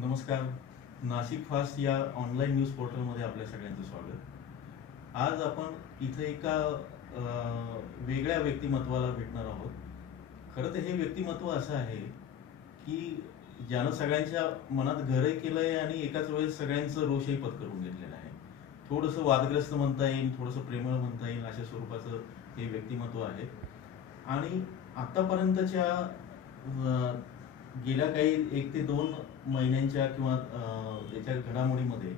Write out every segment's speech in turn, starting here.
नमस्कार. नाशिक फास्ट या online news पोर्टलमध्ये आपल्या सगळ्यांचं स्वागत. आज आपण इथे एका वेगळ्या व्यक्तिमत्वाला भेटणार आहोत. खरं तर हे व्यक्तिमत्व असं आहे की ज्यानं सगळ्यांच्या मनात घरही केलं आहे आणि एकाच वेळेस सगळ्यांचं रोषही पत्करून घेतलेलं आहे. थोडंसं वादग्रस्त म्हणता येईल, थोडंसं प्रेमळ म्हणता येईल, अशा स्वरूपाचं हे व्यक्तिमत्व आहे. आणि आत्तापर्यंतच्या गेल्या काही 1 ते 2 महिन्यांच्या किंवा याच्या घडामोडीमध्ये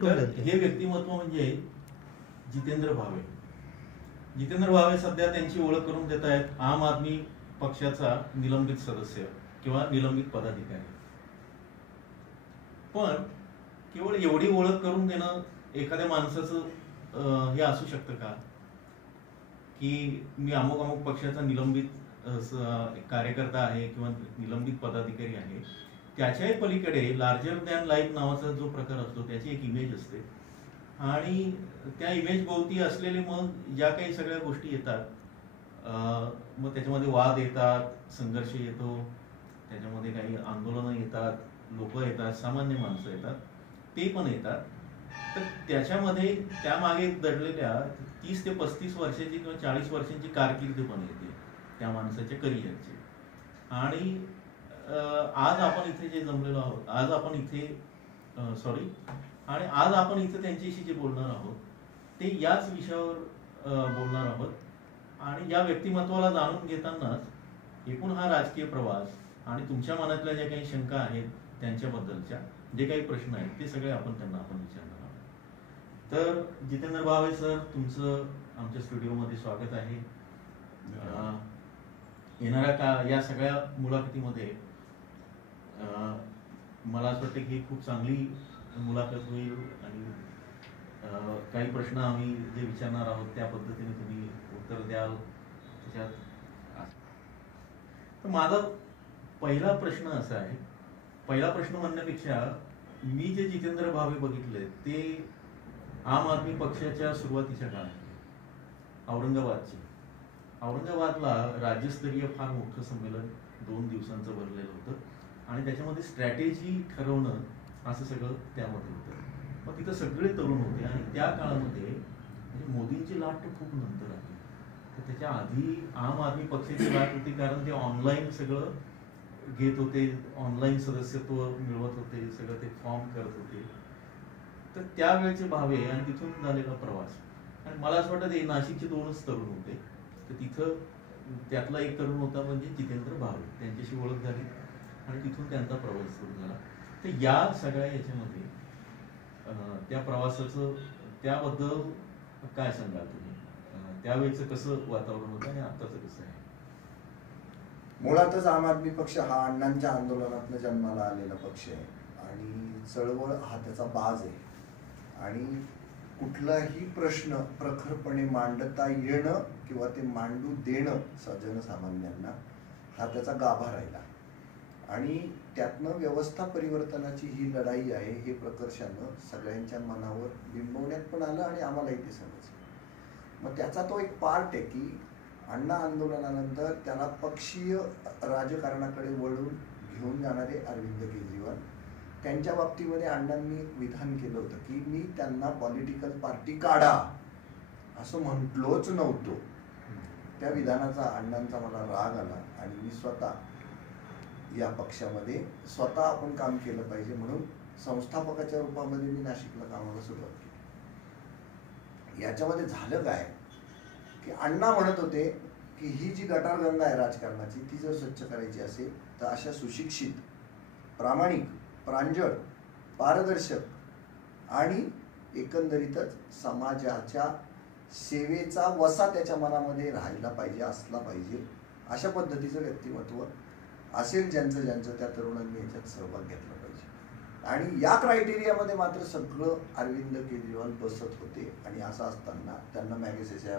तर हे व्यक्तिमत्व म्हणजे जितेंद्र भावे. जितेंद्र भावे सध्या त्यांची ओळख करून देत आहेत आम आदमी पक्षाचा निलंबित सदस्य किंवा निलंबित पदाधिकारी. पण केवळ एवढी ओळख करून देणं एखाद्या माणसाचं हे असू शकतं का की मी अमुक अमुक पक्षाचा निलंबित कार्यकर्ता आहे किंवा निलंबित पदाधिकारी आहे. त्याच्याही पलीकडे लार्जर दॅन लाईफ नावाचा जो प्रकार असतो त्याची एक इमेज असते आणि त्या इमेज भोवती असलेले मग ज्या काही सगळ्या गोष्टी येतात, मग त्याच्यामध्ये वाद येतात, संघर्ष येतो, त्याच्यामध्ये काही आंदोलनं येतात, लोक येतात, सामान्य माणसं येतात, ते पण येतात. तर त्याच्यामध्ये त्यामागे दडलेल्या 30 ते 35 वर्षाची किंवा 40 वर्षांची कारकीर्द पण येते त्या माणसाच्या करिअरची. आणि आज आपण इथे जे जमलेलो आहोत, आज आपण इथे त्यांच्याशी जे बोलणार आहोत ते याच विषयावर बोलणार आहोत. आणि या व्यक्तिमत्वाला जाणून घेतानाच एकूण हा राजकीय प्रवास आणि तुमच्या मनातल्या ज्या काही शंका आहेत त्यांच्याबद्दलच्या जे काही प्रश्न आहेत ते सगळे आपण विचारणार आहोत. तर जितेंद्र भावे सर, तुमचं आमच्या स्टुडिओमध्ये स्वागत आहे. येणाऱ्या या सगळ्या मुलाखतीमध्ये मला असं वाटतं की खूप चांगली मुलाखत होईल आणि काही प्रश्न आम्ही जे विचारणार आहोत त्या पद्धतीने तुम्ही उत्तर द्याल त्याच्यात. तर माझा पहिला प्रश्न असा आहे, पहिला प्रश्न म्हणण्यापेक्षा मी जे जितेंद्र भावे बघितले ते आम आदमी पक्षाच्या सुरुवातीच्या काळात औरंगाबादला राज्यस्तरीय फार मोठं संमेलन 2 दिवसांचं भरलेलं होतं आणि त्याच्यामध्ये स्ट्रॅटेजी ठरवणं असं सगळं त्यामध्ये होतं. मग तिथं सगळे तरुण होते आणि त्या काळामध्ये म्हणजे मोदींची लाट तर खूप नंतर आली, तर त्याच्या आधी आम आदमी पक्षाची लाट होती, कारण ते ऑनलाईन सगळं घेत होते, ऑनलाईन सदस्यत्व मिळवत होते, सगळं ते फॉर्म करत होते. तर त्यावेळेचे भावे आणि तिथून झालेला प्रवास. आणि मला असं वाटतं ते नाशिकचे 2च तरुण होते, तर तिथं त्यातला एक तरुण होता म्हणजे जितेंद्र भावे. त्यांच्याशी ओळख झाली आणि तिथून त्यांचा प्रवास सुरू झाला. तर या सगळ्या याच्यामध्ये त्या प्रवासाचं त्याबद्दल काय सांगाल तुम्ही? त्यावेळेचं कसं वातावरण होतं आणि आत्ताचं कसं आहे? मुळातच आम आदमी पक्ष हा अण्णांच्या आंदोलनातनं जन्माला आलेला पक्ष आहे आणि चळवळ हा त्याचा बाज आहे. आणि कुठलाही प्रश्न प्रखरपणे मांडता येणं किंवा ते मांडू देणं जनसामान्यांना हा त्याचा गाभा राहिला. आणि त्यातनं व्यवस्था परिवर्तनाची ही लढाई आहे हे प्रकर्षानं सगळ्यांच्या मनावर बिंबवण्यात पण आलं आणि आम्हालाही ते समजलं. मग त्याचा तो एक पार्ट आहे की अण्णा आंदोलनानंतर त्याला पक्षीय राजकारणाकडे वळून घेऊन जाणारे अरविंद केजरीवाल, त्यांच्या बाबतीमध्ये अण्णांनी विधान केलं होतं की मी त्यांना पॉलिटिकल पार्टी काढा असं म्हटलोच नव्हतो. त्या विधानाचा अण्णांचा मला राग आला आणि मी स्वतः या पक्षामध्ये आपण काम केलं पाहिजे म्हणून संस्थापकाच्या रूपामध्ये मी नाशिकला कामाला सुरुवात केली. याच्यामध्ये झालं काय की अण्णा म्हणत होते की ही जी गटारगंगा आहे राजकारणाची ती जर स्वच्छ करायची असेल तर अशा सुशिक्षित, प्रामाणिक, प्रांजळ, पारदर्शक आणि एकंदरीतच समाजाच्या सेवेचा वसा त्याच्या मनामध्ये राहायला पाहिजे, असला पाहिजे. अशा पद्धतीचं व्यक्तिमत्व असेल ज्यांचं त्या तरुणांनी याच्यात सहभाग घेतला पाहिजे. आणि या क्रायटेरियामध्ये मात्र सगळं अरविंद केजरीवाल बसत होते. आणि असं असताना त्यांना मॅगसेसे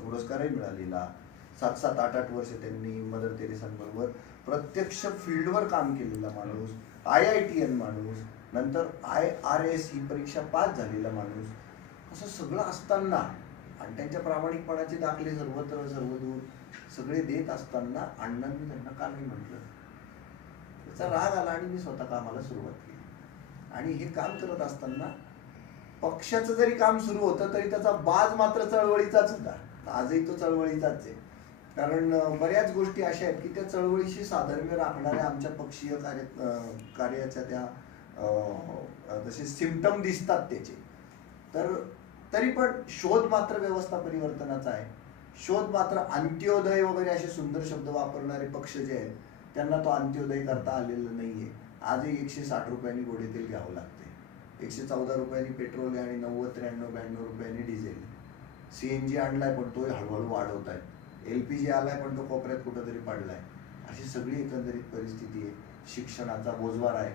पुरस्कारही मिळालेला. 7-7, 8-8 वर्ष त्यांनी मदर तेरेसांबरोबर प्रत्यक्ष फील्डवर काम केलेला माणूस, IITN माणूस, नंतर IRS ही परीक्षा पास झालेला माणूस, असं सगळं असताना आणि त्यांच्या प्रामाणिकपणाचे दाखले सर्वत्र सर्वदूर सगळे देत असताना अण्णांनी त्यांना का नाही म्हटलं? त्याचा राग आला आणि मी स्वतः कामाला सुरुवात केली. आणि हे काम करत असताना पक्षाचं जरी काम सुरू होतं तरी त्याचा बाज मात्र चळवळीचाच होता. आजही तो चळवळीचाच आहे. कारण बऱ्याच गोष्टी अशा आहेत की त्या चळवळीशी साधर्म्य राखणाऱ्या आमच्या पक्षीय कार्याच्या त्या तसे सिम्पटम दिसतात त्याचे. तर तरी पण शोध मात्र व्यवस्था परिवर्तनाचा आहे. शोध मात्र अंत्योदय वगैरे असे सुंदर शब्द वापरणारे पक्ष जे आहेत त्यांना तो अंत्योदय करता आलेला नाहीये. आजही 160 रुपयांनी गोडे तेल घ्यावं लागते, 114 रुपयांनी पेट्रोल आहे आणि 90, 93, 92 रुपयांनी डिझेल. CNG आणलाय पण तो हळूहळू वाढवत आहे. LPG आलाय पण तो कोपऱ्यात कुठंतरी पडलाय. अशी सगळी एकंदरीत परिस्थिती आहे. शिक्षणाचा बोजवार आहे,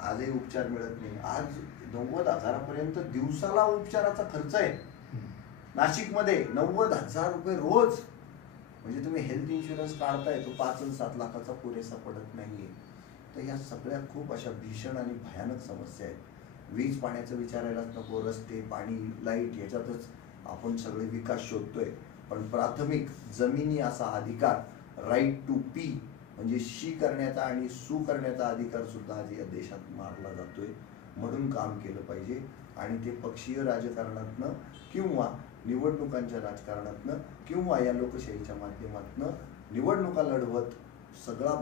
आजही उपचार मिळत नाही. आज 90,000पर्यंत दिवसाला उपचाराचा खर्च आहे नाशिकमध्ये. 90,000 रुपये रोज. म्हणजे तुम्ही हेल्थ इन्शुरन्स काढताय तो 5 आणि 7 लाखाचा पुरेसा पडत नाहीये. तर ह्या सगळ्या खूप अशा भीषण आणि भयानक समस्या आहेत. वीज पाण्याचं विचारायलाच नको. रस्ते, पाणी, लाईट याच्यातच आपण सगळे विकास शोधतोय. पण प्राथमिक जमिनी असा अधिकार, राईट टू पी म्हणजे शी करण्याचा आणि सू करण्याचा अधिकार सुद्धा आज या देशात मारला जातोय. म्हणून काम केलं पाहिजे. आणि ते पक्षीय राजकारणातनं किंवा निवडणुकांच्या राजकारणातनं किंवा या लोकशाहीच्या माध्यमातनं निवडणुका लढवत सगळा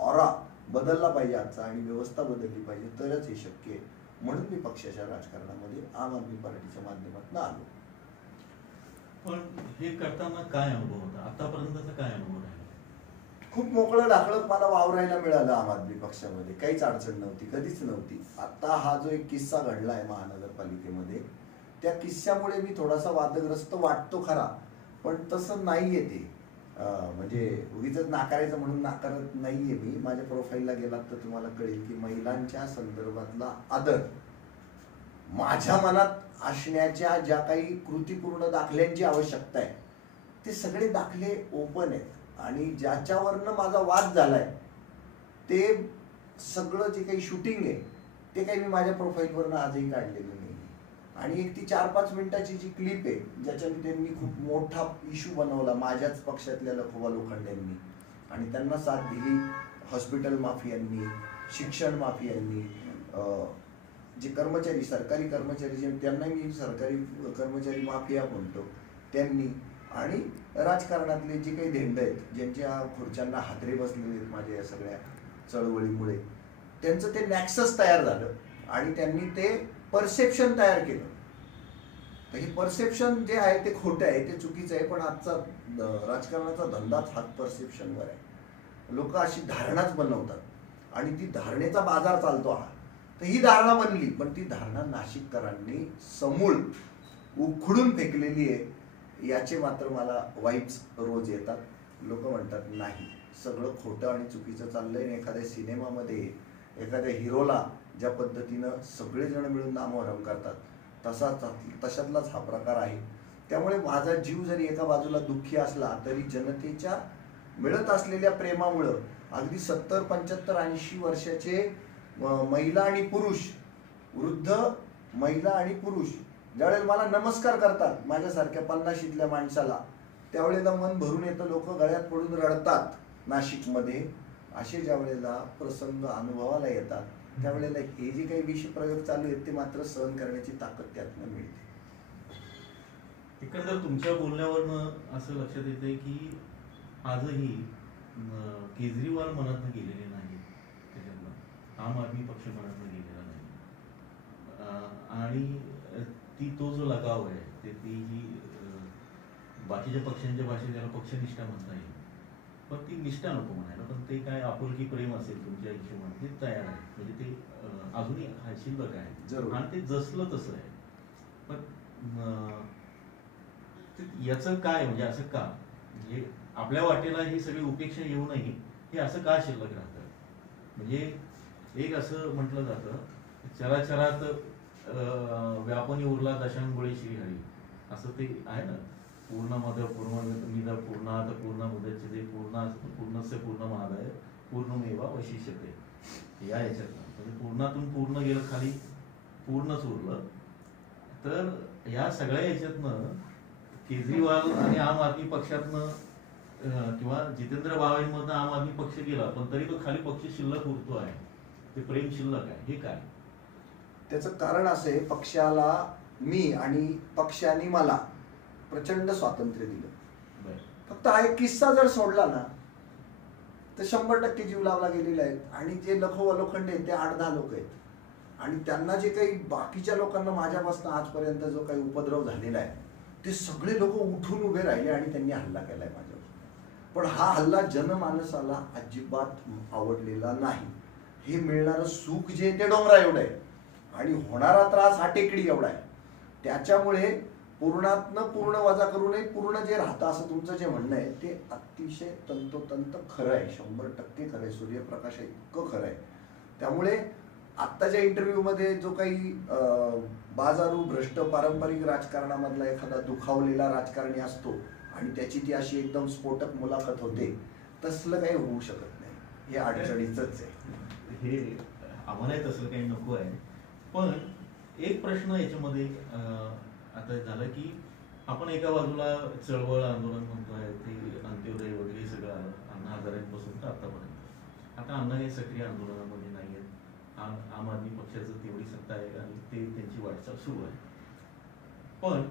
ऑरा बदलला पाहिजे आजचा आणि व्यवस्था बदलली पाहिजे, तरच हे शक्य आहे. म्हणून मी पक्षाच्या राजकारणामध्ये आम आदमी पार्टीच्या माध्यमातून आलो. पण हे करताना काय अनुभव होता आतापर्यंतचा? काय अनुभव राहिला? खूप मोकळं ढाकळत मला वावरायला मिळालं आम आदमी पक्षामध्ये. काहीच अडचण नव्हती, कधीच नव्हती. आता हा जो एक किस्सा घडलाय महानगरपालिकेमध्ये, त्या किस्स्यामुळे मी थोडासा वादग्रस्त वाटतो खरा, पण तसं नाहीये ते. म्हणजे उगीच नाकारायचं म्हणून नाकारत नाहीये मी. माझ्या प्रोफाईलला गेलात तर तुम्हाला कळेल की महिलांच्या संदर्भातला आदर, माझ्या मनात असण्याच्या ज्या काही कृतीपूर्ण दाखल्यांची आवश्यकता आहे ते सगळे दाखले ओपन आहेत. आणि ज्याच्यावरनं माझा वाद झालाय ते सगळं जे काही शूटिंग आहे ते काही मी माझ्या प्रोफाईलवरनं आजही काढलेलं नाही. आणि एक ती 4-5 मिनिटाची जी क्लिप आहे ज्याच्याने त्यांनी खूप मोठा इश्यू बनवला माझ्याच पक्षातल्या लखोबा लोखंडेंनी, आणि त्यांना साथ दिली हॉस्पिटल माफियांनी, शिक्षण माफियांनी, जे कर्मचारी, सरकारी कर्मचारी जे त्यांना मी सरकारी कर्मचारी माफिया म्हणतो त्यांनी, आणि राजकारणातले जे काही धेंड आहेत ज्यांच्या खुर्च्यांना हादरे बसलेले आहेत माझ्या या सगळ्या चळवळीमुळे, त्यांचं ते नॅक्सस तयार झालं आणि त्यांनी ते परसेप्शन तयार केलं. तर हे परसेप्शन जे आहे ते खोटं आहे, ते चुकीचं आहे. पण आजचा राजकारणाचा धंदाच हा परसेप्शनवर आहे. लोक अशी धारणाच बनवतात आणि ती धारणेचा बाजार चालतो हा. तर ही धारणा बनली, पण ती धारणा नाशिककरांनी समूळ उखडून फेकलेली आहे. याचे मात्र मला वाईब्स रोज येतात. लोक म्हणतात नाही, सगळं खोटं आणि चुकीचं चाललंय. एखाद्या सिनेमामध्ये एखाद्या हिरोला ज्या पद्धतीनं सगळेजण मिळून नामोहरम करतात तशातलाच हा प्रकार आहे. त्यामुळे माझा जीव जरी एका बाजूला दुःखी असला तरी जनतेच्या मिळत असलेल्या प्रेमामुळं अगदी 70, 75, 80 वर्षाचे महिला आणि पुरुष, वृद्ध महिला आणि पुरुष ज्यावेळेला मला नमस्कार करतात माझ्यासारख्या 50शीतल्या माणसाला, त्यावेळेला मन भरून येतं, लोक गळ्यात पडून रडतात नाशिकमध्ये. असे ज्या वेळेला प्रसंग अनुभवाला येतात त्यावेळेला हे जे काही विषप्रयोग चालू आहेत ते मात्र सहन करण्याची ताकद त्यातनं मिळते. एकंदर तुमच्या बोलण्यावरनं असं लक्षात येते की आजही केजरीवाल मनातनं गेलेले नाही, त्याच्यातनं आम आदमी पक्ष मनातनं गेलेला नाही. आणि तो जो लगाव आहे ती ही बाकीच्या पक्षांच्या भाषेत त्याला पक्षनिष्ठा म्हणता येईल, पण ती निष्ठा नको म्हणायला. पण ते काय आपुलकी प्रेम असेल तुमच्या हिशोबाने ते तयार आहे. म्हणजे ते अजूनही शिल्लक आहे आणि ते जसलं तसं आहे. पण याचं काय म्हणजे असं का, म्हणजे आपल्या वाटेला ही सगळी उपेक्षा येऊ नये हे असं का शिल्लक राहतं? म्हणजे एक असं म्हटलं जातं, चराचरात व्यापनी उरला दशांगुळे श्रीहरी, असं ते आहे ना. पूर्णमद पूर्णमिद पूर्णात पूर्णमुदच्यते पूर्णस्य पूर्णमादाय पूर्णमेवावशिष्यते. या याच्यात म्हणजे पूर्णातून पूर्ण गेलं, खाली पूर्णच उरलं. तर या सगळ्या याच्यातनं केजरीवाल आणि आम आदमी पक्षातनं किंवा जितेंद्र भावेंमधनं आम आदमी पक्ष गेला पण तरी तो खाली पक्ष शिल्लक उरतो आहे, ते प्रेम शिल्लक आहे, हे काय? त्याचं कारण असं आहे, पक्षाला मी आणि पक्षाने मला प्रचंड स्वातंत्र्य दिलं. बरं. फक्त हा एक किस्सा जर सोडला ना तर 100% जीव लावला गेलेला आहे. आणि जे लखोवलोखंड आहेत ते 8-10 लोक आहेत. आणि त्यांना जे काही बाकीच्या लोकांना माझ्यापासून आजपर्यंत जो काही उपद्रव झालेला आहे ते सगळे लोक उठून उभे राहिले आणि त्यांनी हल्ला केलाय माझ्यावर. पण हा हल्ला जनमानसाला अजिबात आवडलेला नाही. हे मिळणारं सुख जे ते डोंगरा एवढं आहे आणि होणारा त्रास हा टेकडी एवढा आहे. त्याच्यामुळे पूर्णातनं पूर्ण वजा करू नये, पूर्ण जे राहतं असं तुमचं जे म्हणणं आहे ते अतिशय तंतोतंत खरं आहे, 100% खरं आहे, सूर्यप्रकाश इतकं खरं आहे. त्यामुळे आत्ताच्या इंटरव्ह्यूमध्ये जो काही बाजारू भ्रष्ट पारंपरिक राजकारणामधला एखादा दुखावलेला राजकारणी असतो आणि त्याची ती अशी एकदम स्फोटक मुलाखत होते, तसलं काही होऊ शकत नाही. हे अडचणीच आहे. हे आम्हालाही तसं काही नको आहे. पण एक प्रश्न याच्यामध्ये आता झालं की आपण एका बाजूला चळवळ आंदोलन म्हणतोय, ते अंत्योदय वगैरे हे सगळं अण्णा हजारेंपासून तर आतापर्यंत. आता अण्णा हे सक्रिय आंदोलनामध्ये नाही आहेत. आम आदमी पक्षाचं तेवढी सत्ता आहे आणि ते त्यांची वाटचाल सुरू आहे. पण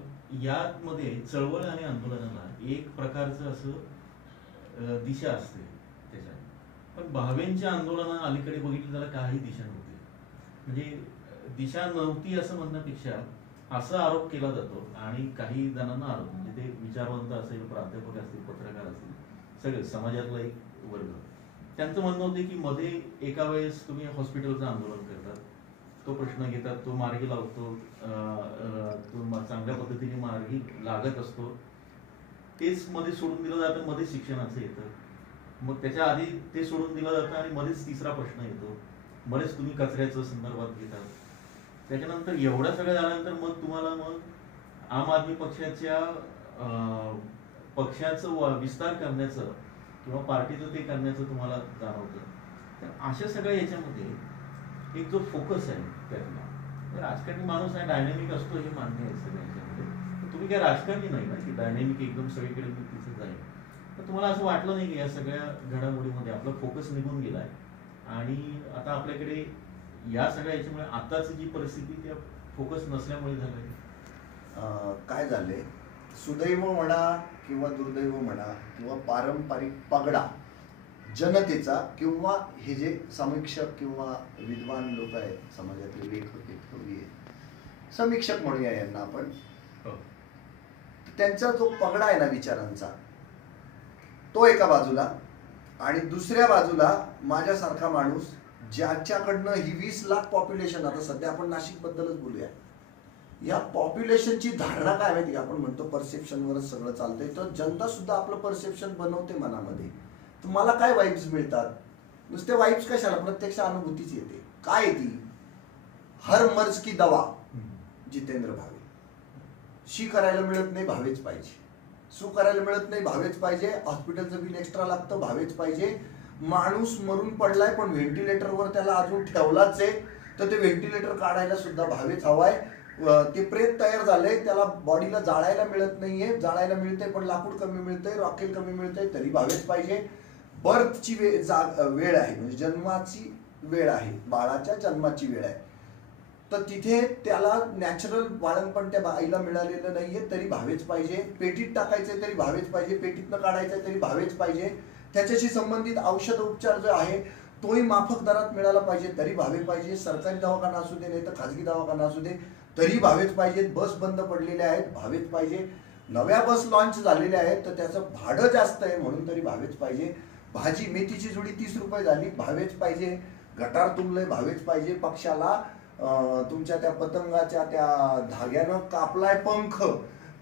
यामध्ये चळवळ आणि आंदोलनाला एक प्रकारचं असं दिशा असते त्याच्यात. पण भावेंच्या आंदोलना अलीकडे बघितलं त्याला काही दिशा नव्हती. म्हणजे दिशा नव्हती असं म्हणण्यापेक्षा असा आरोप केला जातो आणि काही जणांना आरोप, म्हणजे ते विचारवंत असेल, प्राध्यापक असतील, पत्रकार असतील, सगळे समाजातला एक वर्ग, त्यांचं म्हणणं होतं की मध्ये एका वेळेस तुम्ही हॉस्पिटलचं आंदोलन करतात, तो प्रश्न घेतात, तो मार्गी लावतो, तो चांगल्या पद्धतीने मार्गी लागत असतो, तेच मध्ये सोडून दिलं जातं, मध्ये शिक्षणाचं येतं, मग त्याच्या आधी ते सोडून दिलं जातं आणि मध्येच तिसरा प्रश्न येतो, मध्येच तुम्ही कचऱ्याचं संदर्भात घेतात. त्याच्यानंतर एवढं सगळं झाल्यानंतर मग तुम्हाला मग आम आदमी पक्षाचं विस्तार करण्याचं किंवा पार्टीचं ते करण्याचं तुम्हाला जाणवतं. तर अशा सगळ्या याच्यामध्ये एक जो फोकस आहे त्यातला, राजकारणी माणूस आहे, डायनॅमिक असतो, हे मान्य आहे सगळ्या याच्यामध्ये. तुम्ही काय राजकारणी नाही ना की डायनॅमिक एकदम सगळीकडे मी तिथं जाईल. तर तुम्हाला असं वाटलं नाही की या सगळ्या घडामोडीमध्ये आपला फोकस निघून गेलाय आणि आता आपल्याकडे या सगळ्या याच्यामुळे आताची जी परिस्थिती त्या फोकस नसल्यामुळे झालंय? काय झालंय, सुदैव म्हणा किंवा दुर्दैव म्हणा किंवा पारंपरिक पगडा जनतेचा किंवा हे जे समीक्षक किंवा विद्वान लोक आहेत समाजातले, लेखक आहेत, कवी आहेत, समीक्षक म्हणूया यांना आपण, त्यांचा जो पगडा आहे ना विचारांचा, तो एका बाजूला, आणि दुसऱ्या बाजूला माझ्यासारखा माणूस ज्याच्याकडनं ही 20 लाख पॉप्युलेशन, आता सध्या आपण नाशिक बद्दलच बोलूया, या पॉप्युलेशनची धारणा काय माहिती का, आपण म्हणतो परसेप्शनवरच सगळं चालतंय, तर जनता सुद्धा आपलं परसेप्शन बनवते मनामध्ये. तर मला काय वाईब्स मिळतात, नुसते वाईब्स कशाला, प्रत्यक्ष अनुभूतीच येते. काय ती, हर मर्ज की दवा, जितेंद्र भावे. शी करायला मिळत नाही, भावेच पाहिजे. सू करायला मिळत नाही, भावेच पाहिजे. हॉस्पिटलचं बिल एक्स्ट्रा लागतं, भावेच पाहिजे. माणूस मरून पडलाय पण व्हेंटिलेटरवर त्याला अजून ठेवलाच आहे, तर ते व्हेंटिलेटर काढायला सुद्धा भावेच हवाय. ते प्रेत तयार झालंय, त्याला बॉडीला जाळायला मिळत नाहीये, जाळायला मिळतंय पण लाकूड कमी मिळतंय, रॉकेल कमी मिळतंय, तरी भावेच पाहिजे. बर्थची वेळ आहे, म्हणजे जन्माची वेळ आहे, बाळाच्या जन्माची वेळ आहे, तर तिथे त्याला नॅचरल बाळणपण त्या बाईला मिळालेलं नाहीये, तरी भावेच पाहिजे. पेटीत टाकायचंय तरी भावेच पाहिजे, पेटीतनं काढायचंय तरी भावेच पाहिजे. त्याच्याशी संबंधित औषध उपचार जो आहे तोही माफक दरात मिळाला पाहिजे, तरी भावे पाहिजे. सरकारी दवाखाना असू दे नाही तर खाजगी दवाखाना असू दे, तरी भावेच पाहिजेत. बस बंद पडलेल्या आहेत, भावेच पाहिजे. नव्या बस लॉन्च झालेल्या आहेत तर त्याचं भाडं जास्त आहे म्हणून तरी भावेच पाहिजे. भाजी मेथीची जुडी 30 रुपये झाली, भावेच पाहिजे. गटार तुंबलंय, भावेच पाहिजे. पक्षाला तुमच्या त्या पतंगाच्या त्या धाग्यानं कापलाय पंख,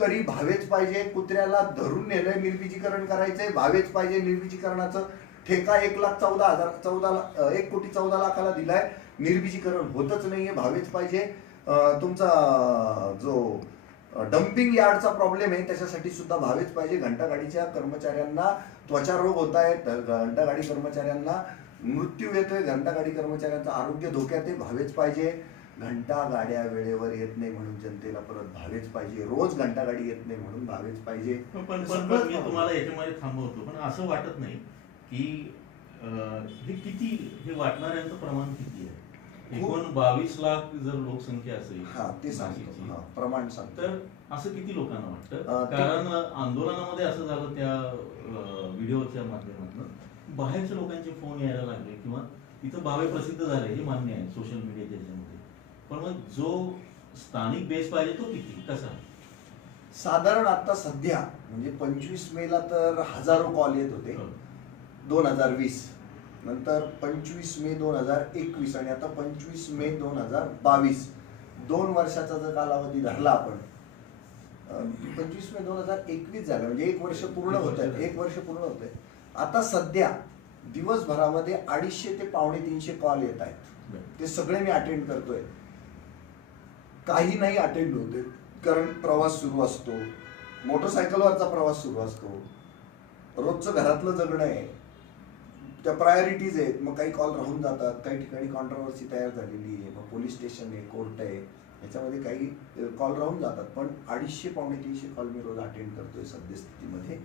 तरी भावेच पाहिजे. कुत्र्याला धरून नेलंय, निर्बीजीकरण करायचंय, भावेच पाहिजे. निर्बीजीकरणाचं ठेका 1 कोटी 14 लाखाला दिलाय, निर्बीजीकरण होतच नाहीये, भावेच पाहिजे. तुमचा जो डम्पिंग यार्डचा प्रॉब्लेम आहे त्याच्यासाठी सुद्धा भावेच पाहिजे. घंटागाडीच्या कर्मचाऱ्यांना त्वचारोग होत आहेत, घंटागाडी कर्मचाऱ्यांना मृत्यू येतोय, घंटागाडी कर्मचाऱ्यांचं आरोग्य धोक्यात आहे, भावेच पाहिजे. घंटा गाड्या वेळेवर येत नाही म्हणून जनतेला परत भावेच पाहिजे, रोज घंटा गाडी येत नाही म्हणून भावेच पाहिजे. पण मी तुम्हाला याच्यामध्ये थांबवतो, पण असं वाटत नाही की हे किती, हे वाटणाऱ्यांचं प्रमाण किती आहे? एकूण 22 लाख जर लोकसंख्या असेल ते सांगतो, प्रमाण सांगतो, तर असं किती लोकांना वाटतं? कारण आंदोलनामध्ये असं झालं, त्या व्हिडिओच्या माध्यमातून बाहेरच्या लोकांचे फोन यायला लागले किंवा इथं भावे प्रसिद्ध झाले, हे मान्य आहे सोशल मीडियाच्या ह्याच्यामध्ये, पण मग जो स्थानिक बेस पाहिजे तो किती, कसा? साधारण आता सध्या म्हणजे 25 मेला तर हजारो कॉल येत होते 2020, नंतर 25 मे 2021 आणि आता 25 मे 2022, 2 वर्षाचा जर कालावधी धरला आपण, 25 मे 2021 झालं म्हणजे 1 वर्ष पूर्ण होत आहे, 1 वर्ष पूर्ण होत आहे. आता सध्या दिवसभरामध्ये 250 ते 250 कॉल येत आहेत, ते सगळे मी अटेंड करतोय. काही नाही अटेंड होते कारण प्रवास सुरू असतो, मोटरसायकलवरचा प्रवास सुरू असतो, रोजचं घरातलं जगणं आहे, त्या प्रायोरिटीज आहेत. मग काही कॉल राहून जातात, काही ठिकाणी कॉन्ट्रोवर्सी तयार झालेली आहे, मग पोलीस स्टेशन आहे, कोर्ट आहे, याच्यामध्ये काही कॉल राहून जातात. पण 250-250 कॉल मी रोज अटेंड करतोय सद्यस्थितीमध्ये,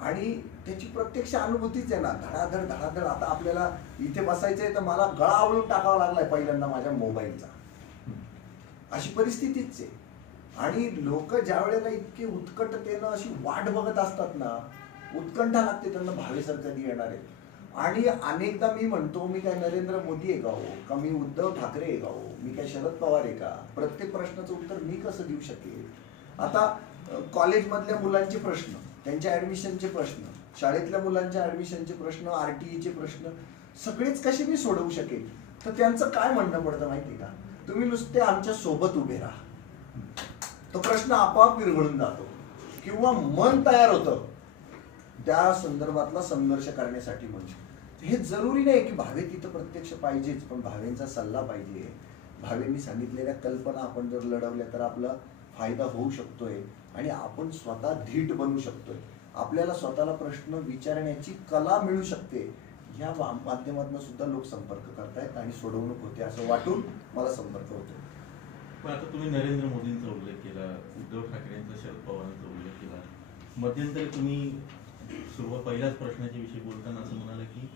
आणि त्याची प्रत्यक्ष अनुभूतीच आहे ना, धडाधड धडाधड. आता आपल्याला इथे बसायचंय तर मला गळा आवळून टाकावा लागलाय पहिल्यांदा माझ्या मोबाईलचा, अशी परिस्थितीच आहे. आणि लोक ज्या वेळेला इतके उत्कटतेनं अशी वाट बघत असतात ना, उत्कंठा लागते त्यांना भावे सर कधी येणार आहेत. आणि अनेकदा मी म्हणतो, मी काय नरेंद्र मोदी आहे का हो, का मी उद्धव ठाकरे आहे का हो, मी काय शरद पवार आहे का? प्रत्येक प्रश्नाचं उत्तर मी कसं देऊ शकेल? आता कॉलेजमधल्या मुलांचे प्रश्न, त्यांच्या ऍडमिशनचे प्रश्न, शाळेतल्या मुलांच्या ऍडमिशनचे प्रश्न, RTEचे प्रश्न सगळेच कसे मी सोडवू शकेल? तर त्यांचं काय म्हणणं पडतं माहिती का, तुम्ही नुसते आमच्या सोबत उभे राहा, तो प्रश्न आपोआप विरघळून जातो किंवा मन तयार होतं त्या संदर्भातला संघर्ष करण्यासाठी. म्हणजे हे जरुरी नाही की भावे तिथं प्रत्यक्ष पाहिजेच, पण भावेंचा सल्ला पाहिजे. भावेंनी सांगितलेल्या कल्पना आपण जर लढवल्या तर आपला फायदा होऊ शकतोय आणि आपण स्वतः धीट बनू शकतोय. आपल्याला स्वतःला प्रश्न विचारण्याची कला मिळू शकते. या माध्यमातून सुद्धा लोक संपर्क करतायत आणि सोडवणूक होते असं वाटून मला संपर्क होतो. पण आता तुम्ही नरेंद्र मोदींचा उल्लेख केला, उद्धव ठाकरेंचा, शरद पवारांचा उल्लेख केला. मध्यंतरी तुम्ही पहिल्याच प्रश्नाच्या विषयी बोलताना असं म्हणाले की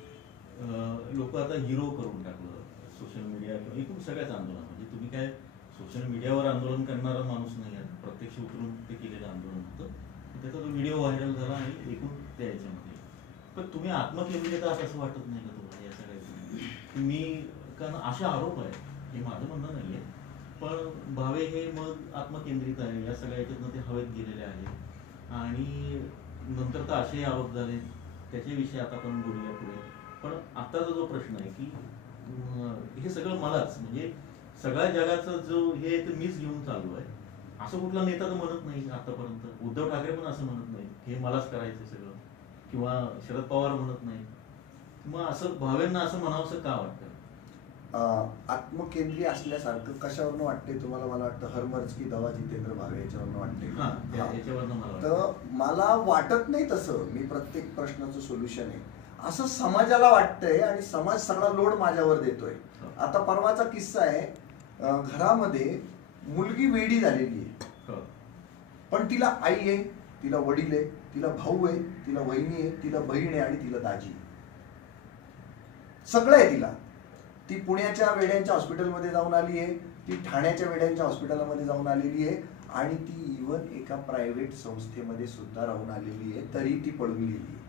लोक आता हिरो करून टाकलं सोशल मीडिया किंवा एकूण सगळ्याच आंदोलन. म्हणजे तुम्ही काय सोशल मीडियावर आंदोलन करणारा माणूस नाही आहे, प्रत्यक्ष उतरून ते केलेलं आंदोलन होतं, त्याचा तो व्हिडिओ व्हायरल झाला आणि एकूण त्या याच्यामध्ये. पण तुम्ही आत्मकेंद्रित आहात असं वाटत नाही का तुम्हाला या सगळ्याचं? मी, कारण असे आरोप आहेत, हे माझं म्हणणं नाही आहे, पण भावे हे मग आत्मकेंद्रित आहे, या सगळ्या याच्यातनं ते हवेत गेलेले आहे. आणि नंतर तर असे आरोप झाले, त्याच्याविषयी आता आपण बोलूया पुढे. पण आत्ताचा जो प्रश्न आहे की हे सगळं मलाच, म्हणजे सगळ्या जगाचं जो हे ते मीच घेऊन चालू आहे, असं कुठला नेता तर म्हणत नाही आतापर्यंत. उद्धव ठाकरे पण असं म्हणत नाही हे मलाच करायचं सगळं, किंवा शरद पवार म्हणत नाही. मग असं भावेंना असं म्हणावंसं का वाटतं? आत्मकेंद्रीय असल्यासारखं कशावरनं वाटते तुम्हाला? मला वाटतं हरमर्ज की दवा जितेंद्र भावे याच्यावरनं वाटते. तर मला वाटत नाही तसं, मी प्रत्येक प्रश्नाचं सोल्युशन आहे असं समाजाला वाटतंय आणि समाज सगळा लोड माझ्यावर देतोय. आता परवाचा किस्सा आहे, घरामध्ये मुलगी वेडी झालेली आहे, पण तिला आई आहे, तिला वडील आहे, तिला भाऊ आहे, तिला वहिनी आहे, तिला बहीण आहे आणि तिला दाजी, सगळं आहे तिला. ती पुण्याच्या वेड्यांच्या हॉस्पिटलमध्ये जाऊन आली आहे, ती ठाण्याच्या वेड्यांच्या हॉस्पिटलमध्ये जाऊन आलेली आहे आणि ती इव्हन एका प्रायव्हेट संस्थेमध्ये सुद्धा राहून आलेली आहे, तरी ती पळून गेली आहे.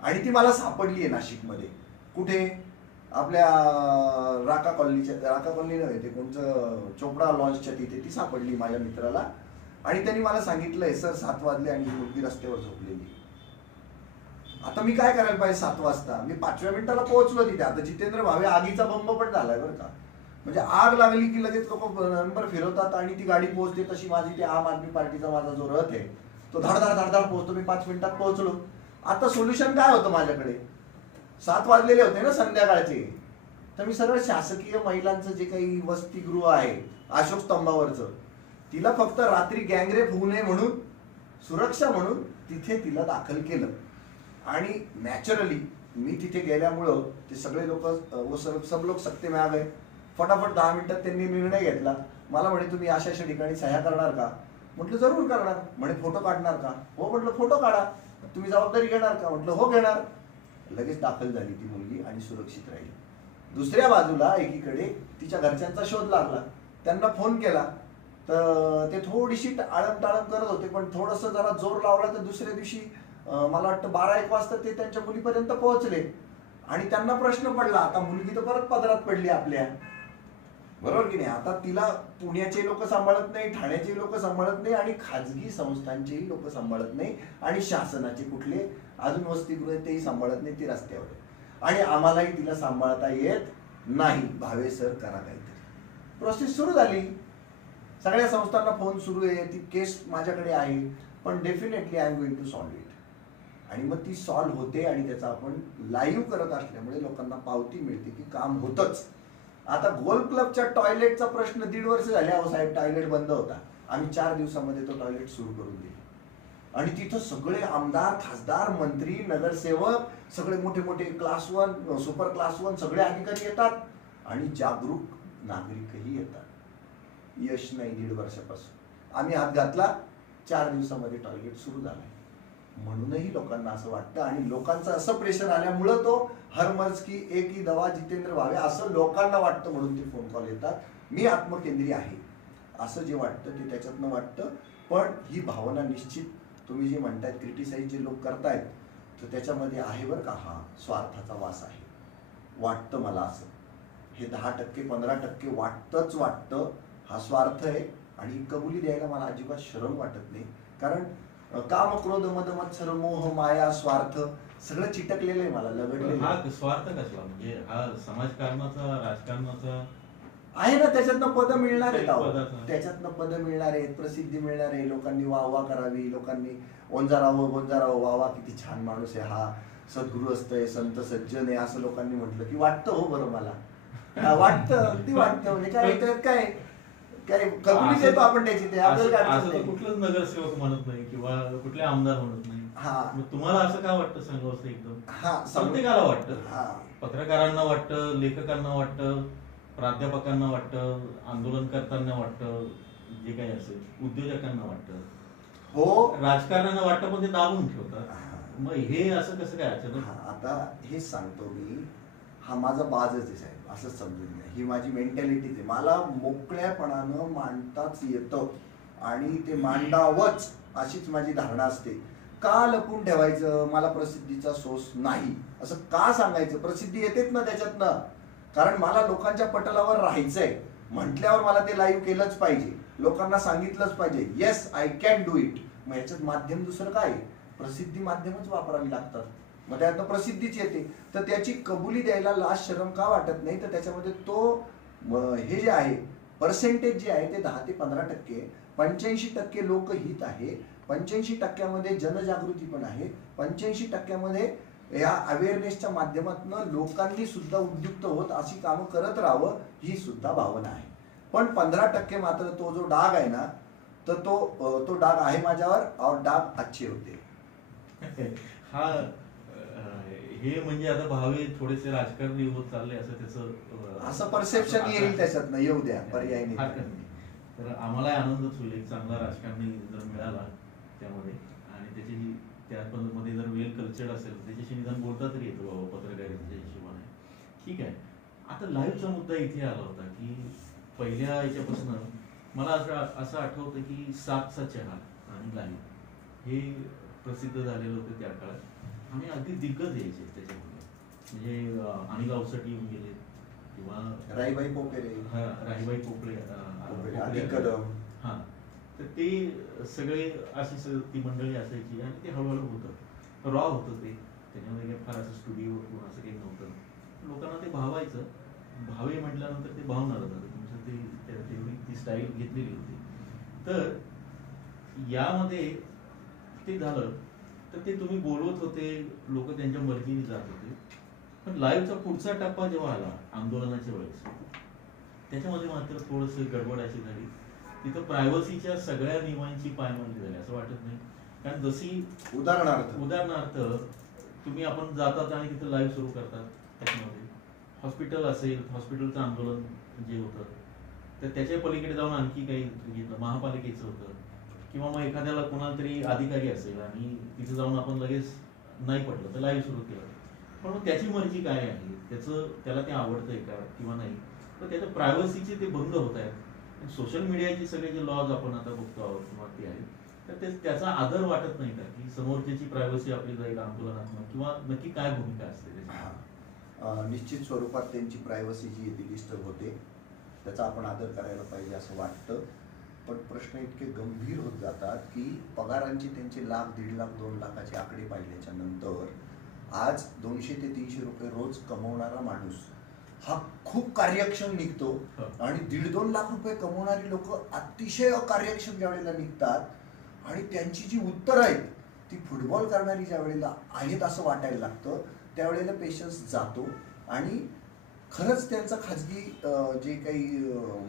आणि ती मला सापडली आहे नाशिकमध्ये. कुठे? आपल्या राका कॉलनीच्या, राका कॉलनी नव्हे ते कोणचं, चोपडा लॉन्चच्या तिथे ती सापडली माझ्या मित्राला. आणि त्यांनी मला सांगितलंय, सर 7 वाजले आणि मुलगी रस्त्यावर झोपलेली. आता मी काय करायला पाहिजे? 7 वाजता मी 5व्या मिनिटाला पोहोचलो तिथे. आता जितेंद्र भावे आगीचा बंब पण झालाय बरं का, म्हणजे आग लागली की लगेच लोक नंबर फिरवतात आणि ती गाडी पोहोचते. तशी माझी ते आम आदमी पार्टीचा माझा जो रथ आहे तो धडधड धडधड पोहोचतो. मी 5 मिनिटात पोहोचलो. आता सोल्युशन काय होतं माझ्याकडे? 7 वाजलेले होते ना संध्याकाळचे, तर मी सरळ शासकीय महिलांचं जे काही वसतिगृह आहे अशोक स्तंभावरचं, तिला फक्त रात्री गँगरेप होऊ नये म्हणून, सुरक्षा म्हणून तिथे तिला दाखल केलं. आणि नॅचरली मी तिथे गेल्यामुळं ते सगळे लोक सब लोक सकते में आ गए. फटाफट 10 मिनिटात त्यांनी निर्णय घेतला. मला म्हणे तुम्ही अशा अशा ठिकाणी सह्या करणार का? म्हटलं जरूर करणार. म्हणे फोटो काढणार का? हो म्हटलं फोटो काढा. तुम्ही जबाबदारी घेणार का? म्हटलं हो घेणार. लगेच दाखल झाली ती मुलगी आणि सुरक्षित राहिली. दुसऱ्या बाजूला एकीकडे तिच्या घरच्यांचा शोध लागला. त्यांना फोन केला तर ते थोडीशी आळम करत होते, पण थोडंसं जरा जोर लावला तर दुसऱ्या दिवशी मला वाटतं 12-1 वाजता ते त्यांच्या मुलीपर्यंत पोहोचले. आणि त्यांना प्रश्न पडला, आता मुलगी तर परत पदरात पडली आपल्या, बरोबर की नाही? आता तिला पुण्याचे लोक सांभाळत नाही, ठाण्याचे लोक सांभाळत नाही आणि खाजगी संस्थांचेही लोक सांभाळत नाही आणि शासनाचे कुठले अजून वसतिगृह तेही सांभाळत नाही, ती रस्त्यावर आहे. आणि आम्हालाही तिला सांभाळता येत नाही. भावे सर करा काहीतरी. प्रोसेस सुरू झाली. सगळ्या संस्थांना फोन सुरू आहे. ती केस माझ्याकडे आहे, पण definitely I am going to solve it. आणि मग ती सॉल्व्ह होते आणि त्याचा आपण लाईव्ह करत असल्यामुळे लोकांना पावती मिळते की काम होतच. आता गोल्फ क्लबच्या टॉयलेटचा प्रश्न 1.5 वर्ष झाले. अहो साहेब, टॉयलेट बंद होता. आम्ही 4 दिवसामध्ये तो टॉयलेट सुरू करून दिले. आणि तिथं सगळे आमदार, खासदार, मंत्री, नगरसेवक, सगळे मोठे मोठे क्लास 1, सुपर क्लास 1 सगळे अधिकारी येतात आणि जागरूक नागरिकही येतात. यश नाही 1.5 वर्षापासून. आम्ही हात घातला, 4 दिवसामध्ये टॉयलेट सुरू झालं. म्हणूनही लोकांना असं वाटतं आणि लोकांचं असं प्रेशर आल्यामुळं तो हर मर्ज की एक ही दवा जितेंद्र भावे असं लोकांना वाटतं, म्हणून ते फोन कॉल येतात. मी आत्मकेंद्री आहे असं जे वाटतं ते त्याच्यातनं वाटतं. पण ही भावना निश्चित तुम्ही जे म्हणतायत क्रिटिसाइज जे लोक करतायत तर त्याच्यामध्ये आहे बरं का, हा स्वार्थाचा वास आहे. वाटतं मला असं, हे 10% 15% वाटतं. हा स्वार्थ आहे आणि कबुली द्यायला मला अजिबात शरम वाटत नाही. कारण काम, क्रोध, मद, मत्सर, मोह, माया, स्वार्थ सगळं चिटकलेलं आहे मला, लगडलेलं. हा स्वार्थ कसला? म्हणजे हा समाजकारणाचा, राजकारणाचा आहे ना. त्याच्यातनं पद मिळणार आहेत, त्याच्यातनं पद मिळणार आहेत, प्रसिद्धी मिळणार आहे. लोकांनी वाहवा करावी, लोकांनी गोंजारावं, वाहवा किती छान माणूस आहे हा, सद्गृहस्थ आहे, संत सज्जन आहे, असं लोकांनी म्हटलं की वाटतं. हो बरं, मला वाटतं, अगदी वाटतं. म्हणजे काय काय कबुली देतो आपण त्याची, ते आपल्याला कुठलंच नगरसेवक म्हणत नाही किंवा कुठले आमदार म्हणत नाही. मग तुम्हाला असं काय वाटतं सांगा असं एकदम? प्रत्येकाला वाटतं, पत्रकारांना वाटतं, लेखकांना वाटतं, प्राध्यापकांना वाटतं, आंदोलनकर्त्यांना वाटतं, जे काही असेल, उद्योजकांना वाटतं, हो, राजकारण्यांना वाटतं, पण ते दाबून ठेवतात. मग हे असं कसं काय अचानक? आता हेच सांगतो मी, हा माझा बाजच आहे साहेब, असंच समजून घ्या. ही माझी मेंटॅलिटीच आहे. मला मोकळ्यापणानं मांडताच येतं आणि ते मांडावंच अशीच माझी धारणा असते. का लपून ठेवायचं? मला प्रसिद्धीचा सोर्स नाही असं का सांगायचं? प्रसिद्धी येतेच ना त्याच्यातनं. कारण मला लोकांच्या पटलावर राहायचंय म्हटल्यावर मला ते लाईव्ह केलंच पाहिजे, लोकांना सांगितलंच पाहिजे yes I can do it. मग याच्यात माध्यम दुसरं काय? प्रसिद्धी माध्यमच वापरावी लागतात. मग त्यातनं प्रसिद्धीच येते. तर त्याची कबुली द्यायला लाज शरम का वाटत नाही? तर त्याच्यामध्ये तो हे जे आहे पर्सेंटेज जे आहे ते 10 ते 15%, 85% लोकहित आहे, 85% जनजागृती पण आहे, 85% या अवेअरनेसच्या माध्यमातून लोकांनी सुद्धा उद्युक्त होत अशी कामं करत राहावं, ही सुद्धा भावना आहे. पण 15% मात्र तो जो डाग आहे ना, तर तो डाग आहे माझ्यावर, और डाग अच्छे होते. हा हे म्हणजे आता भावे थोडेसे राजकारणी होत चालले असं त्याचं असं परसेप्शन येईल त्याच्यातनं, येऊ द्या, पर्याय नाही. तर आम्हाला आनंदच होईल एक चांगला राजकारणी जर मिळाला त्यामध्ये, आणि त्याची त्यामध्ये जर वेल कल्चर्ड असेल, त्याच्याशी निदान बोलता तरी येतो बाबा पत्रकारितेच्या हिशोबाने. ठीक आहे. आता लाईव्हचा मुद्दा इथे आला होता की पहिल्या याच्यापासून मला असं आठवतं की 7चा चहा आणि लाईव्ह हे प्रसिद्ध झालेलं होतं त्या काळात आणि अगदी दिग्गज यायचे त्याच्यामध्ये. म्हणजे अनिल अवसटी येऊन गेले किंवा राहीबाई पोपेरे, राहीबाई पोपळे, हा, तर ते सगळे अशी ती मंडळी असायची आणि ते हळूहळू होतं, रॉ होतं ते. त्याच्यामध्ये काही फार असं स्टुडिओ किंवा असं काही नव्हतं. लोकांना ते भावायचं. भावे म्हटल्यानंतर ते भावणार होतं. तुमचं ते तेवढी ती स्टाईल घेतलेली होती. तर यामध्ये ते झालं तर ते तुम्ही बोलवत होते, लोक त्यांच्या मर्जीने जात होते. पण लाईव्हचा पुढचा टप्पा जेव्हा आला आंदोलनाच्या वेळेस, त्याच्यामध्ये मात्र थोडंसं गडबड अशी झाली. तिथं प्रायव्हसीच्या सगळ्या नियमांची पायमल्ली झाली असं वाटत नाही? कारण जशी उदाहरणार्थ तुम्ही आपण जातात आणि तिथं लाईव्ह सुरू करतात, त्याच्यामध्ये हॉस्पिटल असेल, हॉस्पिटलचं आंदोलन जे होतं, तर त्याच्या पलीकडे जाऊन आणखी काही घेतलं, महापालिकेचं होतं, किंवा मग एखाद्याला कोणाला तरी अधिकारी असेल आणि तिथे जाऊन आपण लगेच नाही पडलं तर लाईव्ह सुरू केलं. पण मग त्याची मर्जी काय आहे, त्याला ते आवडतंय का किंवा नाही, तर त्याच्या प्रायव्हसीचे ते भंग होत आहेत. सोशल मीडियाचे सगळे जे लॉज आपण आता बघतो आहोत किंवा ते आहेत, तर त्याचा आदर वाटत नाही का, की समोरच्याची प्रायव्हसी आपली जाईल आंदोलनात्मक, किंवा नक्की काय भूमिका असते त्याची? निश्चित स्वरूपात त्यांची प्रायव्हसी जी आहे ती डिस्टर्ब होते, त्याचा आपण आदर करायला पाहिजे असं वाटतं. पण प्रश्न इतके गंभीर होत जातात की पगारांचे त्यांचे लाख, 1.5 लाख, 2 लाखाचे आकडे पाहिल्याच्या नंतर आज 200 ते 300 रुपये रोज कमवणारा माणूस हा खूप कार्यक्षम निघतो, आणि 1.5-2 लाख रुपये कमवणारी लोक अतिशय अकार्यक्षम ज्या वेळेला निघतात, आणि त्यांची जी उत्तरं आहेत ती फुटबॉल करणारी ज्या वेळेला आहेत असं वाटायला लागतं, त्यावेळेला पेशन्स जातो आणि खरंच त्यांचा खाजगी जे काही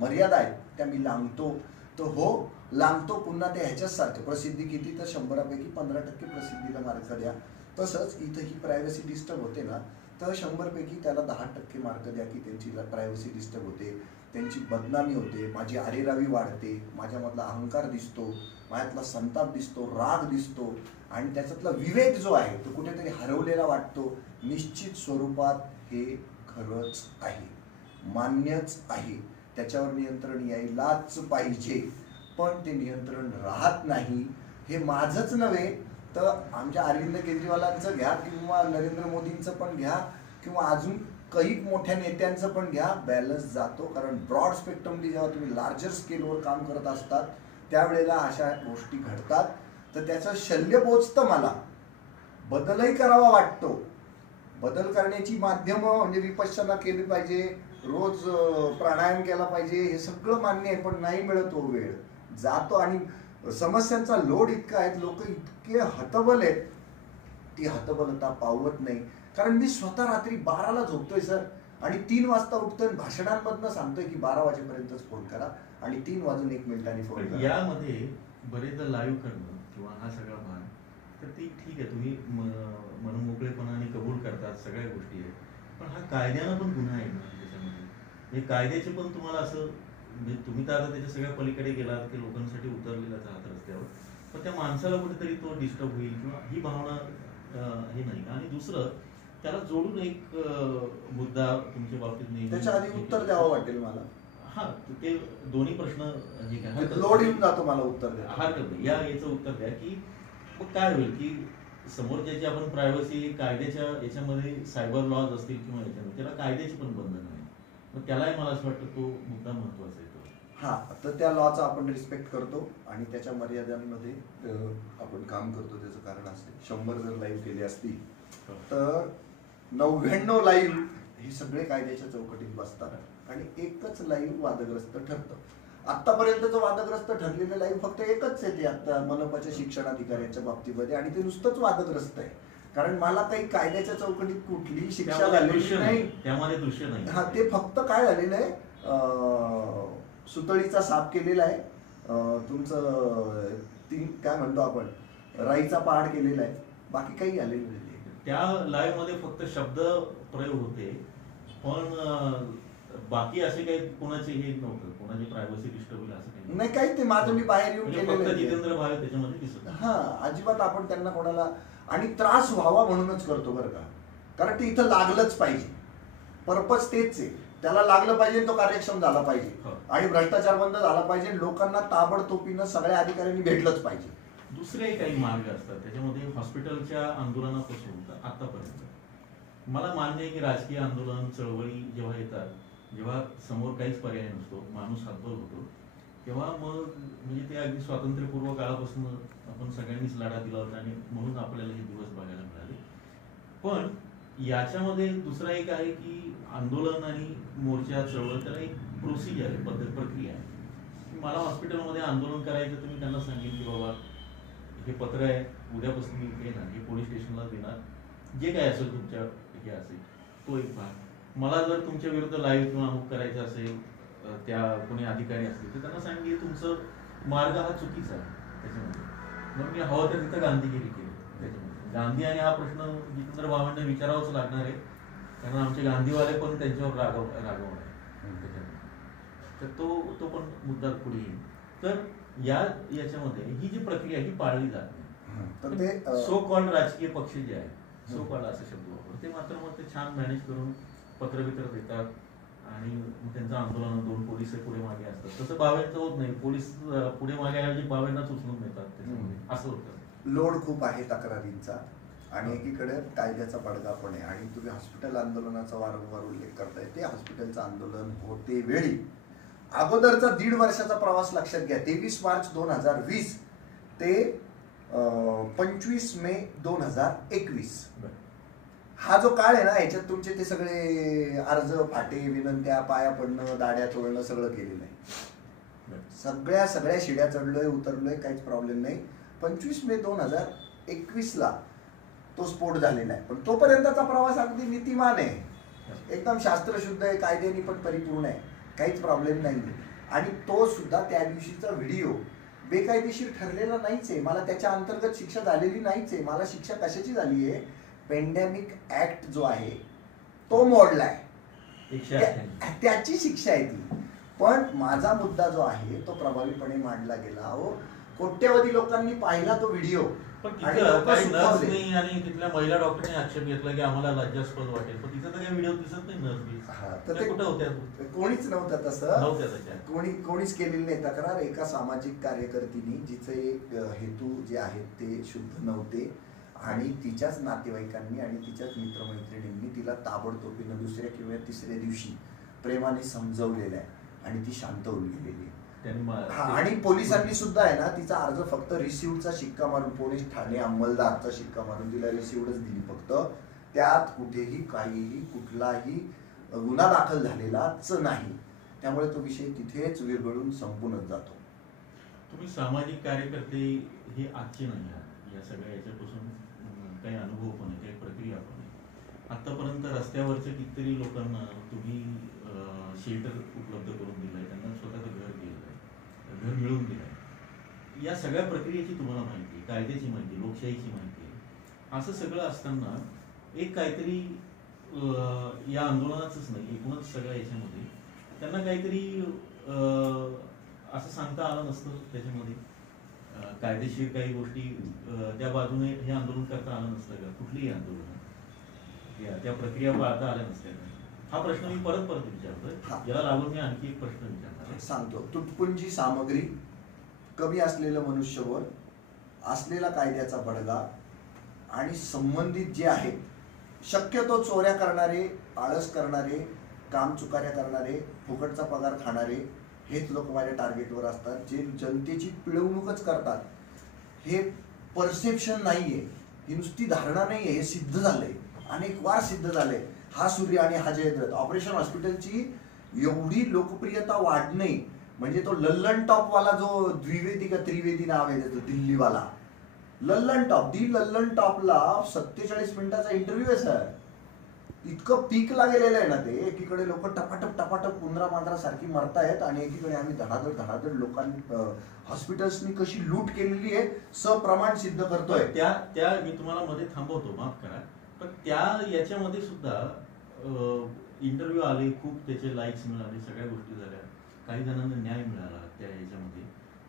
मर्यादा आहेत त्या मी लांबतो. तर हो, लांबतो. पुन्हा ते ह्याच्याच सारखं प्रसिद्धी किती, तर 100पैकी 15% प्रसिद्धीला मार्क द्या. तसंच इथं ही प्रायव्हसी डिस्टर्ब होते ना, तर 100पैकी त्याला 10% मार्क द्या की त्यांची प्रायव्हसी डिस्टर्ब होते, त्यांची बदनामी होते, माझी आरेरावी वाढते, माझ्यामधला अहंकार दिसतो, माझ्यातला संताप दिसतो, राग दिसतो, आणि त्याच्यातला विवेक जो आहे तो कुठेतरी हरवलेला वाटतो. निश्चित स्वरूपात हे खरंच आहे, मान्यच आहे, त्याच्यावर नियंत्रण यायलाच पाहिजे. पण ते नियंत्रण राहत नाही. हे माझंच नव्हे तर आमच्या अरविंद केजरीवालांचं घ्या, किंवा नरेंद्र मोदींचं पण घ्या, किंवा अजून काही मोठ्या नेत्यांचं पण घ्या, बॅलन्स जातो. कारण ब्रॉड स्पेक्ट्रमली जेव्हा तुम्ही लार्जर स्केलवर काम करत असतात त्यावेळेला अशा गोष्टी घडतात. तर त्याचं शल्य पोचतं. मला बदलही करावा वाटतो. बदल करण्याची माध्यमं म्हणजे विपश्यना केली पाहिजे, रोज प्राणायाम केला पाहिजे, हे सगळं मान्य आहे. पण नाही मिळत हो, वेळ जातो आणि समस्यांचा लोड इतका आहे, लोक इतके हतबल आहेत, ती हतबलता पावत नाही. कारण मी स्वतः रात्री 12ला झोपतोय सर, आणि 3 वाजता उठतोय, भाषणांमधनं सांगतोय की 12 वाजेपर्यंतच फोन करा आणि 3:01 फोन करा. यामध्ये बरेचदा लाईव्ह करणं किंवा हा सगळा भाग, तर ती ठीक आहे, तुम्ही मनमोकळेपणाने कबूल करतात, सगळ्या गोष्टी आहेत. पण हा कायद्यानं पण गुन्हा आहे ना त्याच्यामध्ये. हे कायद्याचे पण तुम्हाला असं, म्हणजे तुम्ही तर आता त्याच्या सगळ्या पलीकडे गेलात की लोकांसाठी उतरलेलाच आहात रस्त्यावर, पण त्या माणसाला कुठेतरी तो डिस्टर्ब होईल किंवा ही भावना हे नाही. आणि दुसरं, त्याला जोडून एक मुद्दा तुमच्या बाबतीत नेहमी, त्याच्या आधी उत्तर द्यावं वाटेल मला. हा, ते दोन्ही प्रश्न हे काय लोड येऊन जातो मला उत्तर द्या. हरकत नाही, याचं उत्तर द्या की मग काय होईल की समोरच्याची आपण प्रायव्हसी कायद्याच्या याच्यामध्ये सायबर लॉज असतील किंवा याच्यामध्ये त्याला कायद्याची पण बंधन आहे, मग त्यालाही मला असं वाटतं तो मुद्दा महत्वाचा आहे. हा, तर त्या लॉचा आपण रिस्पेक्ट करतो आणि त्याच्या मर्यादांमध्ये आपण काम करतो. त्याचं कारण असते 100 जर लाईव्ह केली असती तर 99 लाईव्ह हे सगळे कायद्याच्या चौकटीत बसतात आणि एकच लाईव्ह वादग्रस्त ठरतं. आतापर्यंतचं वादग्रस्त ठरलेलं लाईव्ह फक्त एकच आहे, ते आता मनपाच्या शिक्षणाधिकाऱ्यांच्या बाबतीमध्ये, आणि ते नुसतंच वादग्रस्त आहे. कारण मला काही कायद्याच्या चौकटीत कुठलीही शिक्षा झालेली नाही, त्यामध्ये दृश्य नाही. हा, ते फक्त काय झालेलं आहे, सुतळीचा साफ केलेला आहे, तुमचं काय म्हणतो आपण, राईचा पहाड केलेला आहे, बाकी काही आलेलं नाही. त्या लाईव्ह मध्ये फक्त शब्द प्रयोग होते, पण बाकी असे काही कोणाचे हे नव्हतं, कोणाची प्रायव्हसी डिस्टर्ब होईल असं काही नाही. काही ते माझं मी बाहेर येऊन केलेलं आहे, जितेंद्र भावे त्याच्यामध्ये दिसत. हा, अजिबात आपण त्यांना कोणाला आणि त्रास व्हावा म्हणूनच करतो बरं का, कारण ते इथं लागलंच पाहिजे. पर्पज तेच आहे, त्याला लागलं पाहिजे, तो कार्यक्षम झाला पाहिजे आणि भ्रष्टाचार बंद झाला पाहिजे, लोकांना ताबडतोबीनं सगळ्या अधिकाऱ्यांनी भेटलंच पाहिजे. दुसरेही काही मार्ग असतात त्याच्यामध्ये. हॉस्पिटलच्या आंदोलनापासून तर आतापर्यंत मला मान्य आहे की राजकीय आंदोलन, चळवळी जेव्हा येतात, जेव्हा समोर काहीच पर्याय नसतो, माणूस हातबल होतो, तेव्हा मग म्हणजे ते अगदी स्वातंत्र्यपूर्व काळापासून आपण सगळ्यांनीच लढा दिला होता आणि म्हणून आपल्याला हे दिवस बघायला मिळाले. पण याच्यामध्ये दुसरा एक आहे की आंदोलन आणि मोर्चा, चळवळ, त्याला एक प्रोसिजर आहे, पद्धत, प्रक्रिया आहे. मला हॉस्पिटलमध्ये आंदोलन करायचं तर मी त्यांना सांगेन की बाबा हे पत्र आहे, उद्यापासून मी येणार, हे पोलीस स्टेशनला देणार, जे काय असेल तुमच्या हे असेल तो एक भाग. मला जर तुमच्या विरुद्ध लाईव्ह किंवा अमुक करायचं असेल, त्या कोणी अधिकारी असतील तर त्यांना सांगेन तुमचं मार्ग हा चुकीचा आहे त्याच्यामध्ये. मग मी हवं तर तिथं गांधीगिरी केली त्याच्यामध्ये. गांधी आणि हा प्रश्न जितेंद्र भावांना विचारावाच लागणार आहे. कारण आमचे गांधीवाले पण त्यांच्यावर रागवणार त्याच्यात. तर तो पण मुद्दा पुढे येईल. तर याच्यामध्ये ही जी प्रक्रिया ही पाळली जात तर नाही. ते सो कॉल्ड राजकीय पक्ष जे आहेत, सो कॉल्ड असा शब्द वापरतो, ते मात्र मग ते छान मॅनेज करून पत्रवित्र देतात आणि मग त्यांचं आंदोलन 2 पोलीस पुढे मागे असतात. तसं बावेंचं होत नाही. पोलीस पुढे मागे ऐवजी बावेंनाच उचलून नेतात त्याच्यामध्ये, असं होतं. लोड खूप आहे तक्रारींचा आणि एकीकडे कायद्याचा बडगा पण आहे. आणि तुम्ही हॉस्पिटल आंदोलनाचा वारंवार उल्लेख करताय. ते हॉस्पिटलचं आंदोलन होते वेळी अगोदरचा 1.5 वर्षाचा प्रवास लक्षात घ्या. 23 मार्च 2020 ते 25 मे 2021 हा जो काळ आहे ना, याच्यात तुमचे ते सगळे अर्ज, फाटे, विनंत्या, पाया पडणं, दाड्या तोडणं सगळं केलेलं आहे. सगळ्या शिड्या चढलोय, उतरलोय, काहीच प्रॉब्लेम नाही. 25 मे 2021 ला तो स्फोट झालेला आहे. पण तोपर्यंतचा प्रवास अगदी नीतिमान आहे, एकदम शास्त्रशुद्ध आहे, कायद्याने पण परिपूर्ण आहे, काहीच प्रॉब्लेम नाही. आणि तो सुद्धा त्या दिवशीचा व्हिडिओ बेकायदेशीर ठरलेला नाहीच आहे. मला त्याच्या अंतर्गत शिक्षा झालेली नाहीच आहे. मला शिक्षा कशाची झाली आहे? पेंडेमिक ऍक्ट जो आहे तो मोडलाय, त्याची शिक्षा आहे ती. पण माझा मुद्दा जो आहे तो प्रभावीपणे मांडला गेला. अहो, कोट्यवधी लोकांनी पाहिला तो व्हिडिओ. पण तिथं काही नर्स नाही आणि तिथल्या महिला डॉक्टरने आक्षेप घेतला की आम्हाला लज्जास्पद वाटेल. पण तिथं तर काही व्हिडिओ दिसत नाही नर्स. तर ते कुठं होत्या? कोणीच नव्हतं तसं, कोणीच केलेली नाही तक्रार. एका सामाजिक कार्यकर्तीनी जिचे हेतू जे आहेत ते शुद्ध नव्हते आणि तिच्याच नातेवाईकांनी आणि तिच्याच मित्रमैत्रिणींनी तिला ताबडतोबीनं 2ऱ्या किंवा 3ऱ्या दिवशी प्रेमाने समजवलेलं आहे आणि ती शांत होऊन गेलेली आहे. आणि पोलिसांनी सुद्धा आहे ना तिचा अर्ज फक्त रिसिव्हचा शिक्का मारून, पोलीस ठाणे अंमलदारचा शिक्का मारून तिला रिसिव्हच दिली फक्त. त्यात कुठेही काहीही कुठलाही गुन्हा दाखल झालेलाच नाही. त्यामुळे तो विषय तिथेच विरघळून संपूनच जातो. तुम्ही सामाजिक कार्यकर्ते हे आजचे नाही आहात. या सगळ्या याच्यापासून काही अनुभव पण आहे, काही प्रक्रिया पण आहे. आतापर्यंत रस्त्यावरच्या कितीतरी लोकांना तुम्ही शेल्टर उपलब्ध करून दिलंय, त्यांना स्वतःचं घर दिलंय, घर मिळवून दिलंय. या सगळ्या प्रक्रियेची तुम्हाला माहिती आहे, कायद्याची माहिती, लोकशाहीची माहिती आहे. असं सगळं असताना एक काहीतरी या आंदोलनाचंच नाही, एकूणच सगळ्या याच्यामध्ये त्यांना काहीतरी असं सांगता आलं नसतं त्याच्यामध्ये, कायदेशीर काही गोष्टी त्या बाजूने हे आंदोलन करता आलं नसतं का? कुठलीही आंदोलन त्या प्रक्रिया पाळता आल्या नसत्या का? हा प्रश्न मी परत विचारतोय. याला लागून मी आणखी एक प्रश्न विचारणार सांगतो. तुटपुंजी सामग्री, कमी असलेलं मनुष्यबळ, असलेला कायद्याचा बडगा आणि संबंधित जे आहेत शक्यतो चोऱ्या करणारे, आळस करणारे, काम चुकाऱ्या करणारे, फुकटचा पगार खाणारे हेच लोक माझ्या टार्गेटवर असतात, जे जनतेची पिळवणूकच करतात. हे परसेप्शन नाहीये, ही नुसती धारणा नाहीये, हे सिद्ध झालंय, अनेक वार सिद्ध झालंय. हा सूर्य आणि हा जयद्रथ. ऑपरेशन हॉस्पिटलची एवढी लोकप्रियता वाढणे म्हणजे तो लल्लन टॉप वाला जो द्विवेदी का त्रिवेदी नाव आहे त्याचं, दिल्लीवाला लल्लन टॉप, लल्लन टॉपला 47 मिनिटाचा इंटरव्ह्यू आहे सर. इतकं पीकला गेलेलं आहे ना ते. एकीकडे लोक टपाटप उंदरा मांजरा सारखी मरतायत आणि एकीकडे आम्ही धडाधड लोकांनी हॉस्पिटल्सनी कशी लूट केलेली आहे सप्रमाण सिद्ध करतोय. त्या मी तुम्हाला मध्ये थांबवतो, माफ करा. पण त्या याच्यामध्ये सुद्धा इंटरव्ह्यू आले, खूप त्याचे लाईक्स मिळाले, सगळ्या गोष्टी झाल्या, काही जणांना न्याय मिळाला त्या याच्यामध्ये.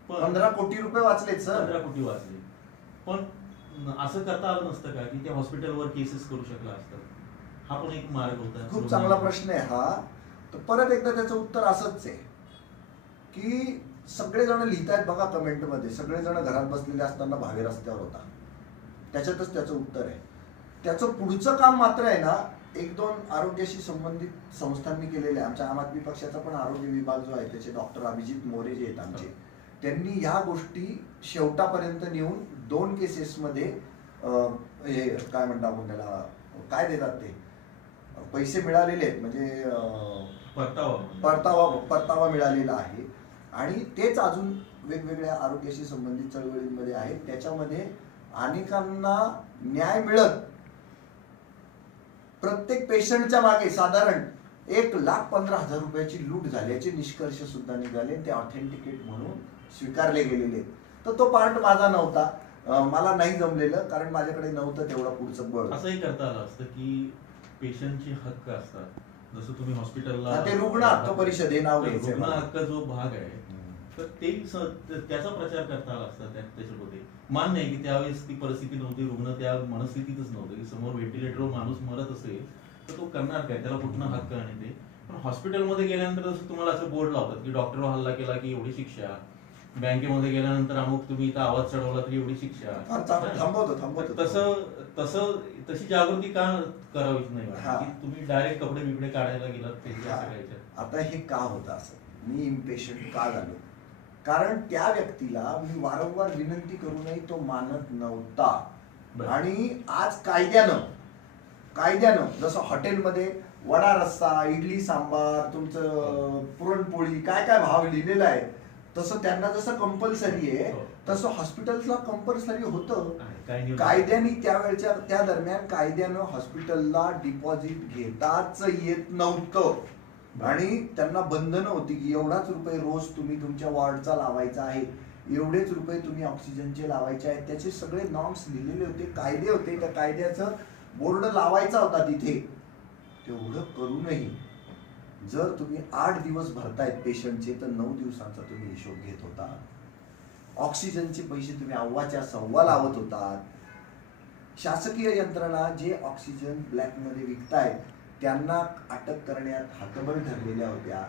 पण 15 कोटी रुपये वाचलेत सर. 15 कोटी वाचले. पण असं करता आलं नसतं का की त्या हॉस्पिटलवर केसेस करू शकला असतं? हा पण एक मार्ग होता. खूप चांगला प्रश्न आहे हा. तर परत एकदा त्याचं उत्तर असंच आहे की सगळेजण लिहितायत बघा कमेंटमध्ये, सगळेजण घरात बसलेले असताना भावे रस्त्यावर होता. त्याच्यातच त्याचं उत्तर आहे. त्याचं पुढचं काम मात्र आहे ना, 1-2 आरोग्याशी संबंधित संस्थांनी केलेले आहे. आमच्या आम आदमी पक्षाचा पण आरोग्य विभाग जो आहे त्याचे डॉक्टर अभिजित मोरे जे आहेत आमचे, त्यांनी ह्या गोष्टी शेवटापर्यंत नेऊन 2 केसेसमध्ये हे काय म्हणतो आपण त्याला, काय देतात ते पैसे मिळालेले आहेत, म्हणजे परतावा मिळालेला आहे. आणि तेच अजून वेगवेगळ्या आरोग्याशी संबंधित चळवळींमध्ये आहेत. त्याच्यामध्ये अनेकांना न्याय मिळत, प्रत्येक पेशंटच्या मागे साधारण 1,15,000 रुपयाची लूट झाल्याचे निष्कर्ष सुद्धा निघाले. ते ऑथेंटिकेट म्हणून स्वीकारले गेलेले. तर तो पार्ट माझा नव्हता, मला नाही जमलेलं, कारण माझ्याकडे नव्हतं तेवढं पुढचं बळ. असंही करता आलं असतं की पेशंटचे हक्क असतात. जसं तुम्ही हॉस्पिटलला ते रुग्ण हक्क परिषद हे नाव तर घ्यायचंय रुग्ण मला. हक्क जो भाग आहे तर ते त्याचा प्रचार करता आला असता त्याच्यामध्ये. मान्य आहे की त्यावेळेस ती परिस्थिती नव्हती, रुग्ण त्या मनस्थितीतच नव्हतं की समोर व्हेंटिलेटरवर माणूस मरत असेल तर तो करणार काय, त्याला कुठनं हक्क आणि ते. पण हॉस्पिटलमध्ये गेल्यानंतर जसं तुम्हाला असं बोर्ड लावतात की डॉक्टरवर हल्ला केला की एवढी शिक्षा, बँकेमध्ये गेल्यानंतर अमुक तुम्ही इथं आवाज चढवला तरी एवढी शिक्षा. थांबवतो. तशी जागृती का करावीच नाही हा. की तुम्ही डायरेक्ट कपडे बिपडे काढायला गेलात त्याच्या सगळ्याच्या. आता हे का होतं असं, मी इम्पेशंट का झालो, कारण त्या व्यक्तीला मी वारंवार विनंती करूनही तो मानत नव्हता. बरं. आणि आज कायद्यानं जसं हॉटेलमध्ये वडा रस्सा, इडली सांबार, तुमचं पुरणपोळी काय काय भाव लिहिलेला आहे, तसं त्यांना जसं कंपल्सरी आहे हो. तसं हॉस्पिटल्सला कंपल्सरी होतं. काय नियम? कायद्याने त्या दरम्यान कायद्यानं हॉस्पिटलला डिपॉझिट घेताच येत नव्हतं. आणि त्यांना बंधनं होती की एवढाच रुपये रोज तुम्ही तुमच्या वॉर्डचा लावायचा आहे, एवढेच रुपये तुम्ही ऑक्सिजनचे लावायचे आहेत. त्याचे सगळे नॉर्म्स लिहिलेले होते, कायदे होते. त्या कायद्याचं बोर्ड लावायचा होता तिथे. तेवढं करूनही जर तुम्ही 8 दिवस भरतायत पेशंटचे तर 9 दिवसांचा तुम्ही हिशोब घेत होता. ऑक्सिजनचे पैसे तुम्ही अव्वाच्या सव्वा लावत होतात. शासकीय यंत्रणा जे ऑक्सिजन ब्लॅकमध्ये विकतायत त्यांना अटक करण्यात हातबल ठरलेल्या होत्या.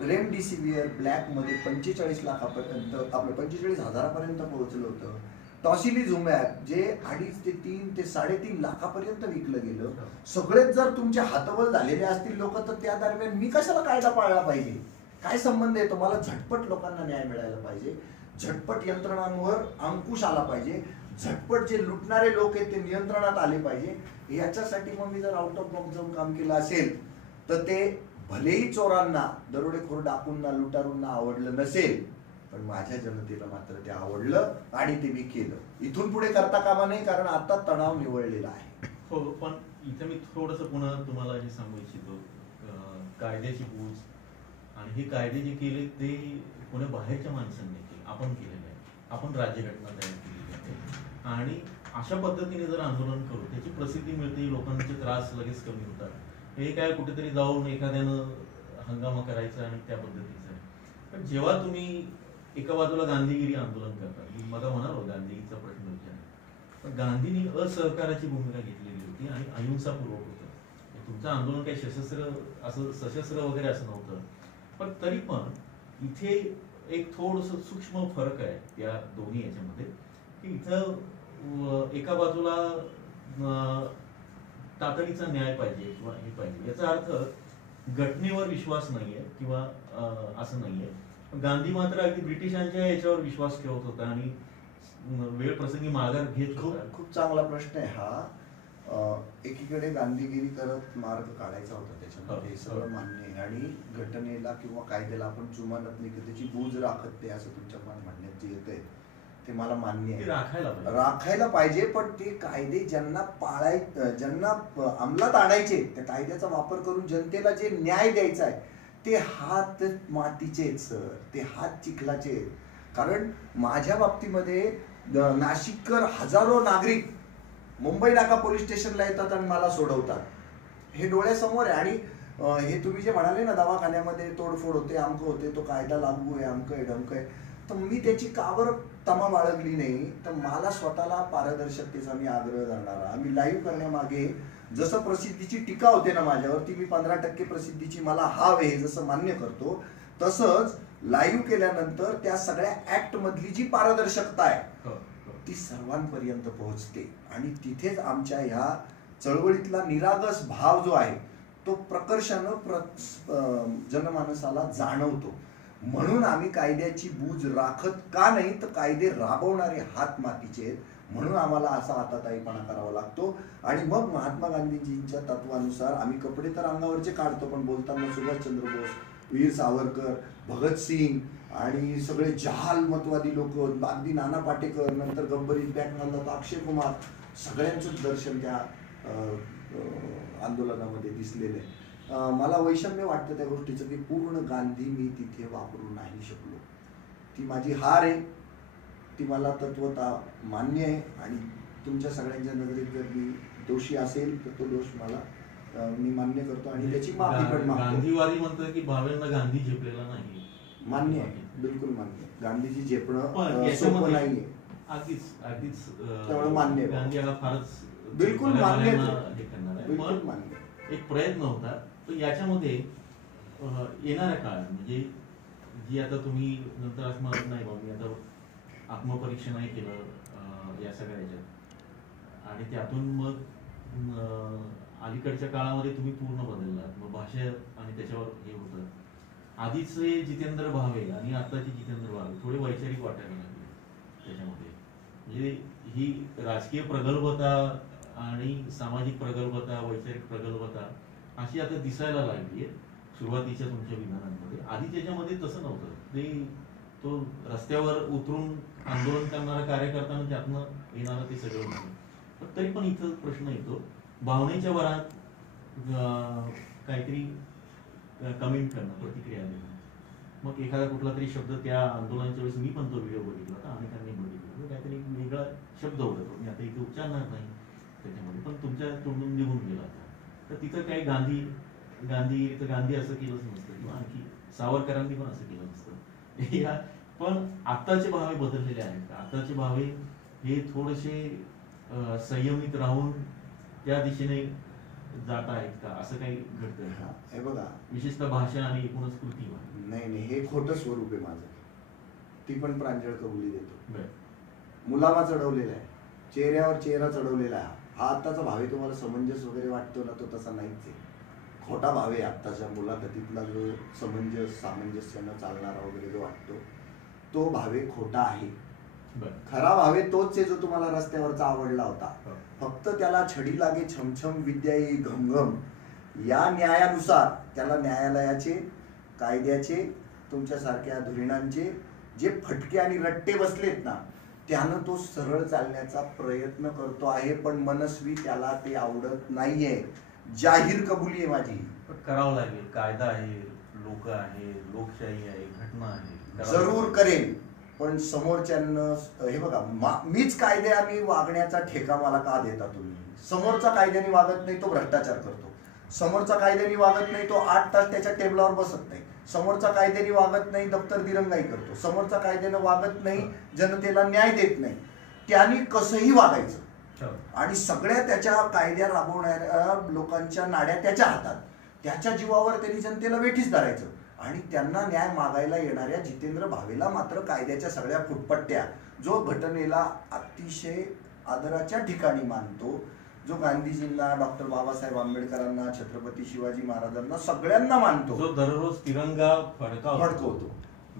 रेमडेसिवियर ब्लॅकमध्ये 45 लाखापर्यंत, आपलं 45,000पर्यंत पोहोचलं होतं. टॉसिलिझुमॅब जे 2.5 ते 3 ते 3.5 लाखापर्यंत विकलं गेलं. सगळेच जर तुमचे हातबल झालेले असतील लोक तर त्या दरम्यान मी कशाला कायदा पाळला पाहिजे? काय संबंध आहे? तुम्हाला झटपट लोकांना न्याय मिळायला पाहिजे, झटपट यंत्रणांवर अंकुश आला पाहिजे, झटपट जे लुटणारे लोक आहेत ते नियंत्रणात आले पाहिजे. याच्यासाठी मग मी जर आउट ऑफ बॉक्स जाऊन काम केलं असेल तर ते भलेही चोरांना, दरोडेखोर डाकूंना, लुटारूंना आवडलं नसेल, पण माझ्या जनतेला मात्र ते आवडलं आणि ते मी केलं. इथून पुढे करता कामा नाही, कारण आता तणाव निवळलेला आहे. हो, पण इथे मी थोडंसं पुन्हा तुम्हाला हे सांगू इच्छितो, कायद्याची बूज आणि हे कायदे जे केले ते कोणी बाहेरच्या माणसांनी केले, आपण केलेले आहे. आपण राज्यघटना तयार केलेली आहे आणि अशा पद्धतीने जर आंदोलन करू त्याची प्रसिद्धी मिळते, लोकांचे त्रास लगेच कमी होतात. हे काय कुठेतरी जाऊन एखाद्यानं हंगामा करायचा आणि त्या पद्धतीचं आहे. पण जेव्हा तुम्ही एका बाजूला गांधीगिरी आंदोलन करतात, मी मग म्हणालो गांधीचा प्रश्न विचार, पण गांधींनी असहकाराची भूमिका घेतलेली होती आणि अहिंसापूर्वक होतं. तुमचं आंदोलन काही सशस्त्र वगैरे असं नव्हतं. पण तरी पण इथे एक थोडंसं सूक्ष्म फरक आहे या दोन्ही याच्यामध्ये, की इथं एका बाजूला तातडीचा न्याय पाहिजे किंवा हे पाहिजे, याचा अर्थ घटनेवर विश्वास नाहीये किंवा असं नाहीये. गांधी मात्र अगदी ब्रिटिशांच्या याच्यावर विश्वास ठेवत होता आणि वेळ प्रसंगी माघार घेत होता. खूप चांगला प्रश्न आहे हा. एकीकडे गांधीगिरी करत मार्ग काढायचा होता त्याच्यामध्ये, हे सगळं मान्य आहे. आणि घटनेला किंवा कायद्याला आपण जुमानत नाही की त्याची बूज राखत नाही असं तुमच्या म्हणण्यात जे येतंय ते मला मान्य आहे. राखायला पाहिजे. पण ते कायदे ज्यांना अंमलात आणायचे, त्या कायद्याचा वापर करून जनतेला जे न्याय द्यायचा आहे ते हात मातीचे सर, ते हात चिखलाचे. कारण माझ्या बाबतीमध्ये नाशिककर हजारो नागरिक मुंबई नाका पोलीस स्टेशनला येतात आणि मला सोडवतात, हे डोळ्यासमोर आहे. आणि हे तुम्ही जे म्हणाले ना दवाखान्यामध्ये तोडफोड होते, अमकं होते, तो कायदा लागू आहे, अमकं आहे, ढमकं आहे, तर मी त्याची कावर तमा बाळगली नाही. तर मला स्वतःला पारदर्शकतेचा मी आग्रह धरणारा, मी लाईव्ह करण्यामागे जसं प्रसिद्धीची टीका होते ना माझ्यावरती, मी 15% प्रसिद्धीची मला हवे हे जसं मान्य करतो, तसंच लाईव्ह केल्यानंतर त्या सगळ्या ऍक्ट मधली जी पारदर्शकता आहे ती सर्वांपर्यंत पोहोचते. आणि तिथेच आमच्या ह्या चळवळीतला निरागस भाव जो आहे तो प्रकर्षानं जनमानसाला जाणवतो. म्हणून आम्ही कायद्याची बूज राखत का नाही, तर कायदे राबवणारे हात मातीचे आहेत, म्हणून आम्हाला असा हाताताईपणा करावा लागतो. आणि मग महात्मा गांधीजींच्या तत्वानुसार आम्ही कपडे तर अंगावरचे काढतो, पण बोलताना सुभाषचंद्र बोस, वीर सावरकर, भगतसिंग आणि सगळे जहालमतवादी लोक, अगदी नाना पाटेकर, नंतर गब्बरी बॅकमधला अक्षय कुमार, सगळ्यांचंच दर्शन त्या आंदोलनामध्ये दिसलेलं आहे. मला वैषम्य वाटतं त्या गोष्टीचं की पूर्ण गांधी मी तिथे वापरू नाही शकलो. ती माझी हार आहे, ती मला तत्वता मान्य आहे. आणि तुमच्या सगळ्यांच्या नजरेत जर मी दोषी असेल तर तो दोष मला मी मान्य करतो आणि त्याची माफी पण मागतो. गांधीवादी म्हणतात की भावेंना गांधी झेपलेला नाही. मान्य आहे, बिलकुल मान्य आहे. गांधीजी पण झेपणं याच्यामध्ये सोपं नाहीये. अगदीच त्यामुळे मान्य आहे. गांधी याला फारच बिलकुल मान्य आहे. हे करणार आहे. बिलकुल पण मान्य आहे. एक प्रयत्न होता. पण याच्यामध्ये येणाऱ्या काळात म्हणजे जी आता तुम्ही नंतर असं म्हणत नाही बाबा मी आता आत्मपरीक्षण नाही केलं या सगळ्या ह्याच्यात आणि त्यातून मग अलीकडच्या काळामध्ये तुम्ही पूर्ण बदललात. मग भाषा आणि त्याच्यावर हे होतं. आधीचे जितेंद्र भावे आणि आताचे जितेंद्र भावे थोडे वैचारिक वाटायला लागले त्याच्यामध्ये. म्हणजे ही राजकीय प्रगल्भता आणि सामाजिक प्रगल्भता, वैचारिक प्रगल्भता अशी आता दिसायला लागली आहे सुरुवातीच्या तुमच्या विधानांमध्ये. आधी त्याच्यामध्ये तसं नव्हतं. ते तो रस्त्यावर उतरून आंदोलन करणारा कार्यकर्ता त्यातनं येणारं ते सगळं होतं. पण तरी पण इथं प्रश्न येतो भावनेच्या वरात काहीतरी कमेंट करणं, प्रतिक्रिया देणं. मग एखादा कुठला तरी शब्द त्या आंदोलनाच्या वेळेस मी पण तो व्हिडिओ बघितला होता, अनेकांनी बघितला, काहीतरी वेगळा शब्द होता मी आता इथे उच्चारणार नाही त्याच्यामध्ये, पण तुमच्या तोंडून निघून गेला होता. तर तिथं काही गांधी असं केलंच नसतं किंवा आणखी सावरकरांनी पण असं केलं नसतं. पण आत्ताचे भावे बदललेले आहेत का? आताचे भावे हे थोडेसे संयमित राहून त्या दिशेने जात आहेत का? असं काही घडतंय का? हे बघा, विशेषतः भाषा आणि एकूणच कृती. नाही, हे खोटं स्वरूप आहे माझं. ती पण प्रांजळ कबुली देतो. बरं. मुलामा चढवलेला आहे, चेहऱ्यावर चेहरा चढवलेला आहे. हा आत्ताचा भावे तुम्हाला समंजस वगैरे वाटतो ना, तो तसा नाहीच आहे. खोटा भावे आत्ताच्या मुलाखतीतला जो सामंजस्यानं चालणारा वगैरे जो वाटतो तो भावे खोटा आहे. खरा भावे तोच आहे जो तुम्हाला रस्त्यावरचा आवडला होता. फक्त त्याला छडी लागे छमछम विद्या येई घमघम या न्यायानुसार त्याला न्यायालयाचे, कायद्याचे, तुमच्यासारख्या धुरीणांचे जे फटके आणि रट्टे बसलेत ना, त्यानं तो सरळ चालण्याचा प्रयत्न करतो आहे. पण मनस्वी त्याला ते आवडत नाहीये. जाहीर कबुली आहे माझी. करावं लागेल. कायदा आहे, लोक आहे, लोकशाही आहे, घटना आहे, जरूर करेल. पण समोरच्यांना हे बघा, मीच कायद्याने वागण्याचा ठेका मला का देता तुम्ही? समोरचा कायद्याने वागत नाही तो भ्रष्टाचार करतो. समोरचा कायद्याने वागत नाही तो 8 तास त्याच्या टेबलावर बसत नाही. समोरचा कायद्याने वागत नाही दप्तर दिरंगाई करतो. समोरचा कायद्याने वागत नाही जनतेला न्याय देत नाही. त्यांनी कसंही वागायचं आणि सगळ्या त्याच्या कायद्या राबवणाऱ्या लोकांच्या नाड्या त्याच्या हातात. त्याच्या जीवावर त्यांनी जनतेला वेठीस धरायचं. आणि त्यांना न्याय मागायला येणाऱ्या जितेंद्र भावेला मात्र कायद्याच्या सगळ्या फुटपट्ट्या, जो घटनेला अतिशय आदराच्या ठिकाणी मानतो, जो गांधीजींना, डॉक्टर बाबासाहेब आंबेडकरांना, छत्रपती शिवाजी महाराजांना सगळ्यांना मानतो, जो दररोज तिरंगा फडकवतो,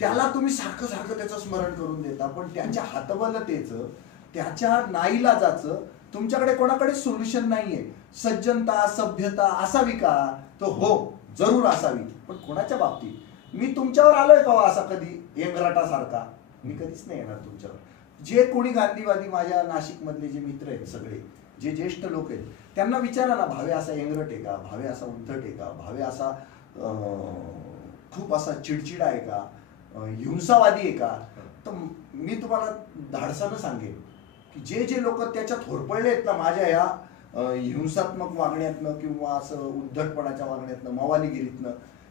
त्याला तुम्ही सारखं सारखं त्याचं स्मरण करून देता. पण त्याच्या हातबलतेचं, त्याच्या नाईलाजाचं तुमच्याकडे कोणाकडे सोल्युशन नाहीये. सज्जनता, सभ्यता असावी का? तो हो, जरूर असावी. पण कोणाच्या बाबतीत? मी तुमच्यावर आलोय का असा कधी एंगराटासारखा? मी कधीच नाही येणार तुमच्यावर. जे कोणी गांधीवादी माझ्या नाशिक मधले जे मित्र आहेत, सगळे जे ज्येष्ठ लोक आहेत, त्यांना विचारा ना, भावे असा एंगरट आहे का? भावे असा उद्धट आहे का? भावे असा खूप असा चिडचिडा आहे का? हिंसावादी आहे का? तर मी तुम्हाला धाडसानं सांगेन की जे जे लोक त्याच्यात होरपळले आहेत ना, माझ्या ह्या हिंसात्मक वागण्यातनं किंवा असं उद्धटपणाच्या वागण्यातनं, मवालीगिरीतनं,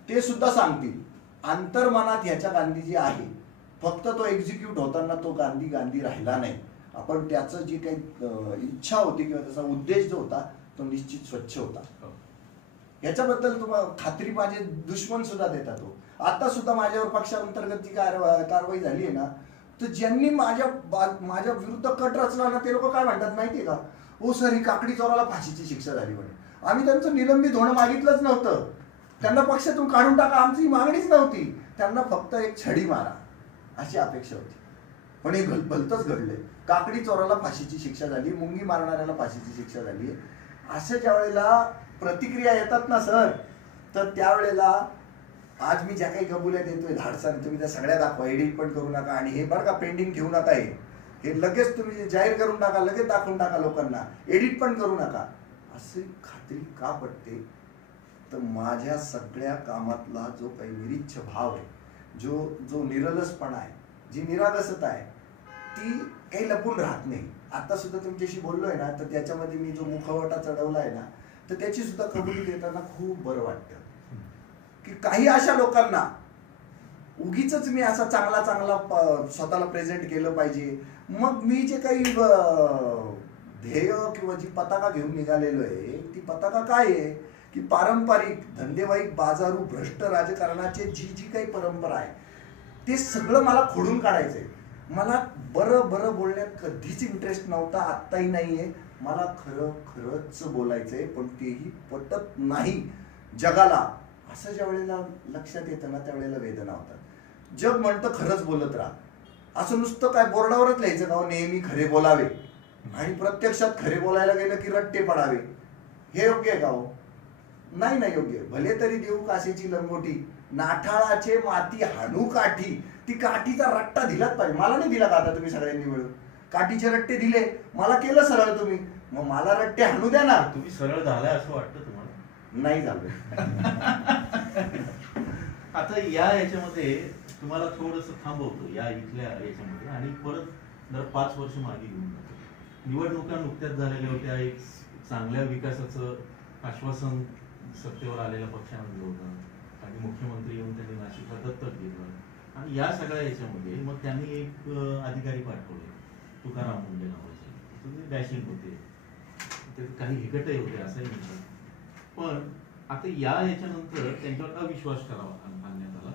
ते सुद्धा सांगतील अंतर्मनात ह्याच्या गांधीजी आहे. फक्त तो एक्झिक्यूट होताना तो गांधी राहिला नाही. आपण त्याचं जी काही इच्छा होती किंवा त्याचा उद्देश जो होता तो निश्चित स्वच्छ होता. याच्याबद्दल तुम्हाला खात्री माझे दुश्मन सुद्धा देतात. आता सुद्धा माझ्यावर पक्षांतर्गत जी कारवाई झाली आहे ना, तर ज्यांनी माझ्या विरुद्ध कट रचला ना, ते लोक काय म्हणतात माहितीये का? ओ सर, ही काकडी चोराला फाशीची शिक्षा झाली म्हणे. आम्ही त्यांचं निलंबित होणं मागितलंच नव्हतं. त्यांना पक्षातून काढून टाका आमची मागणीच नव्हती. त्यांना फक्त एक छडी मारा अशी अपेक्षा होती. पण हे भलतंच घडलंय. काकडी चोराला फाशीची शिक्षा झाली, मुंगी मारणाऱ्याला फाशीची शिक्षा झाली. अशा ज्या वेळेला प्रतिक्रिया येतात ना सर, तर त्यावेळेला आज मी ज्या काही कबुल्या देतोय धाडसाने, तुम्ही त्या सगळ्या दाखवा. एडिट पण करू नका आणि हे बरं का, पेंडिंग ठेवू नका. हे लगेच तुम्ही जाहीर करून टाका, लगेच दाखवून टाका लोकांना. एडिट पण करू नका. अशी खात्री का पटते? तर माझ्या सगळ्या कामातला जो काही निरीच्छ भाव आहे, जो निरलसपणा आहे, जी निरागसता आहे, ती काही लपून राहत नाही. आता सुद्धा तुमच्याशी बोललोय ना, तर त्याच्यामध्ये मी जो मुखवटा चढवलाय ना, तर त्याची सुद्धा कबुली देताना खूप बरं वाटतं की काही अशा लोकांना उगीच मी असा चांगला चांगला स्वतःला प्रेझेंट केलं पाहिजे. मग मी जे काही ध्येय किंवा जी पताका घेऊन निघालेलो आहे ती पताका काय आहे की पारंपरिक धंदेवाईक बाजारू भ्रष्ट राजकारणाचे जी जी काही परंपरा आहे ते सगळं मला खोडून काढायचंय. मला बरं बरं बोलण्यात कधीच इंटरेस्ट नव्हता, आत्ताही नाहीये. मला खरं खरंच बोलायचंय, पण तेही पटत नाही जगाला. असं ज्या वेळेला लक्षात येतं ना त्यावेळेला वेदना होतात. जग म्हणतं खरंच बोलत राहा. असं नुसतं काय बोर्डावरच लिहायचं का नेहमी खरे बोलावे आणि प्रत्यक्षात खरे बोलायला गेलं की रट्टे पडावे, हे योग्य आहे का हो? नाही ना योग्य. भले तरी देऊ काशीची लंगोटी, नाठाळाचे माती हाणू काठी. ती काठीचा रट्टा दिलाच पाहिजे. मला नाही दिला का आता तुम्ही सगळ्यांनी मिळून? काठीचे रट्टे दिले, मला केलं सरळ तुम्ही, मग मला रट्टे हाणू द्या ना. तुम्ही सरळ झालाय असं वाटतं तुम्हाला? नाही झालं. आता याच्यामध्ये तुम्हाला थोडंसं थांबवतो या इथल्या याच्यामध्ये आणि परत जर 5 वर्ष मागे घेऊन जातो. निवडणुका नुकत्याच झालेल्या होत्या. एक चांगल्या विकासाचं आश्वासन सत्तेवर आलेल्या पक्षानं दिलं होतं आणि मुख्यमंत्री येऊन त्यांनी नाशिकला दत्तक घेतलं आणि या सगळ्या याच्यामध्ये मग त्यांनी एक अधिकारी पाठवले, तुकाराम मुंडे नावाचे. डॅशिंग होते, ते काही हिकटही होते असंही म्हणतात. पण आता याच्यानंतर त्यांच्यावर अविश्वास ठराव आणण्यात आला.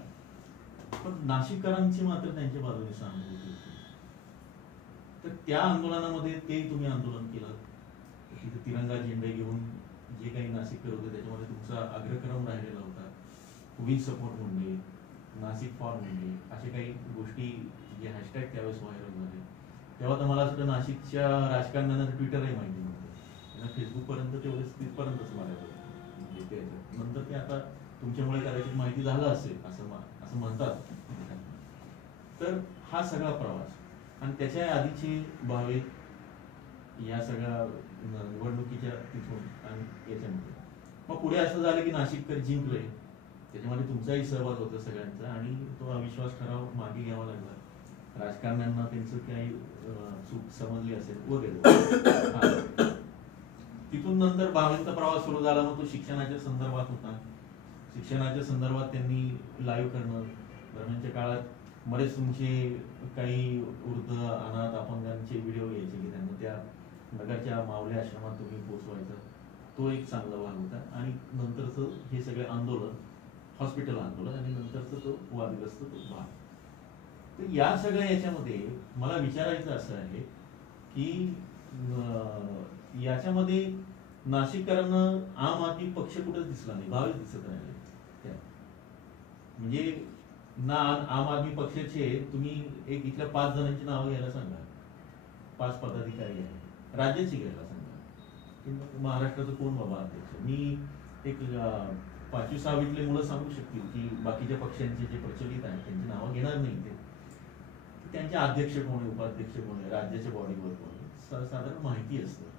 पण नाशिककरांची मात्र त्यांच्या बाजूने सहानुभूती होती. तर त्या आंदोलनामध्ये तेही तुम्ही आंदोलन केलं, तिथे तिरंगा झेंडे घेऊन जे काही नाशिककर होते त्याच्यामध्ये तुमचा अग्रक्रम राहिलेला होता. We support Munde, Nashik for Munde, अशा काही गोष्टी जे हॅशटॅग त्यावेळेस व्हायरल झाले. तेव्हा तर मला असं नाशिकच्या राजकारण्यांना ट्विटरही माहिती नव्हतं, त्यांना फेसबुकपर्यंत तेवढेच तिथपर्यंतच मारायचं. नंतर ते आता तुमच्यामुळे कदाचित माहिती झालं असेल असं म्हणतात. तर हा सगळा प्रवास आणि त्याच्या आधीचे भावे या सगळ्या निवडणुकीच्या तिथून आणि याच्यामध्ये मग पुढे असं झालं की नाशिककर जिंकले, त्याच्यामध्ये तुमचाही सहभाग होता सगळ्यांचा आणि तो अविश्वास ठराव मागे घ्यावा लागला. राजकारण्यांना त्यांचं काही चूक समजली असेल वगैरे. तिथून नंतर भावेंचा प्रवास सुरू झाला. मग तो शिक्षणाच्या संदर्भात होता. शिक्षणाच्या संदर्भात त्यांनी लाईव्ह करणं, दरम्यानच्या काळात बरेच तुमचे काही वृद्ध अनाथ अपंगांचे व्हिडिओ घ्यायचे की त्यांना त्या नगरच्या माऊली आश्रमात तुम्ही पोचवायचा, तो एक चांगला भाग होता. आणि नंतरचं हे सगळे आंदोलन, हॉस्पिटल आंदोलन आणि नंतरचं तो वादग्रस्त तो भाग. तर या सगळ्या याच्यामध्ये मला विचारायचं असं आहे की याच्यामध्ये नाशिककरांना आम आदमी पक्ष कुठेच दिसला नाही, भावच दिसत राहिले. म्हणजे ना आम आदमी पक्षाचे तुम्ही एक इथल्या 5 जणांची नावं घ्यायला सांगा, 5 पदाधिकारी आहेत, राज्याची घ्यायला सांगा, महाराष्ट्राचं कोण बाबा अध्यक्ष? मी एक 5वी 6वीतले मुलं सांगू शकतील की बाकीच्या पक्षांचे जे प्रचलित आहेत त्यांची नावं घेणार नाही ते, त्यांचे अध्यक्ष कोण आहे, उपाध्यक्ष कोण आहे, राज्याच्या बॉडीवर कोण आहे, साधारण माहिती असतं.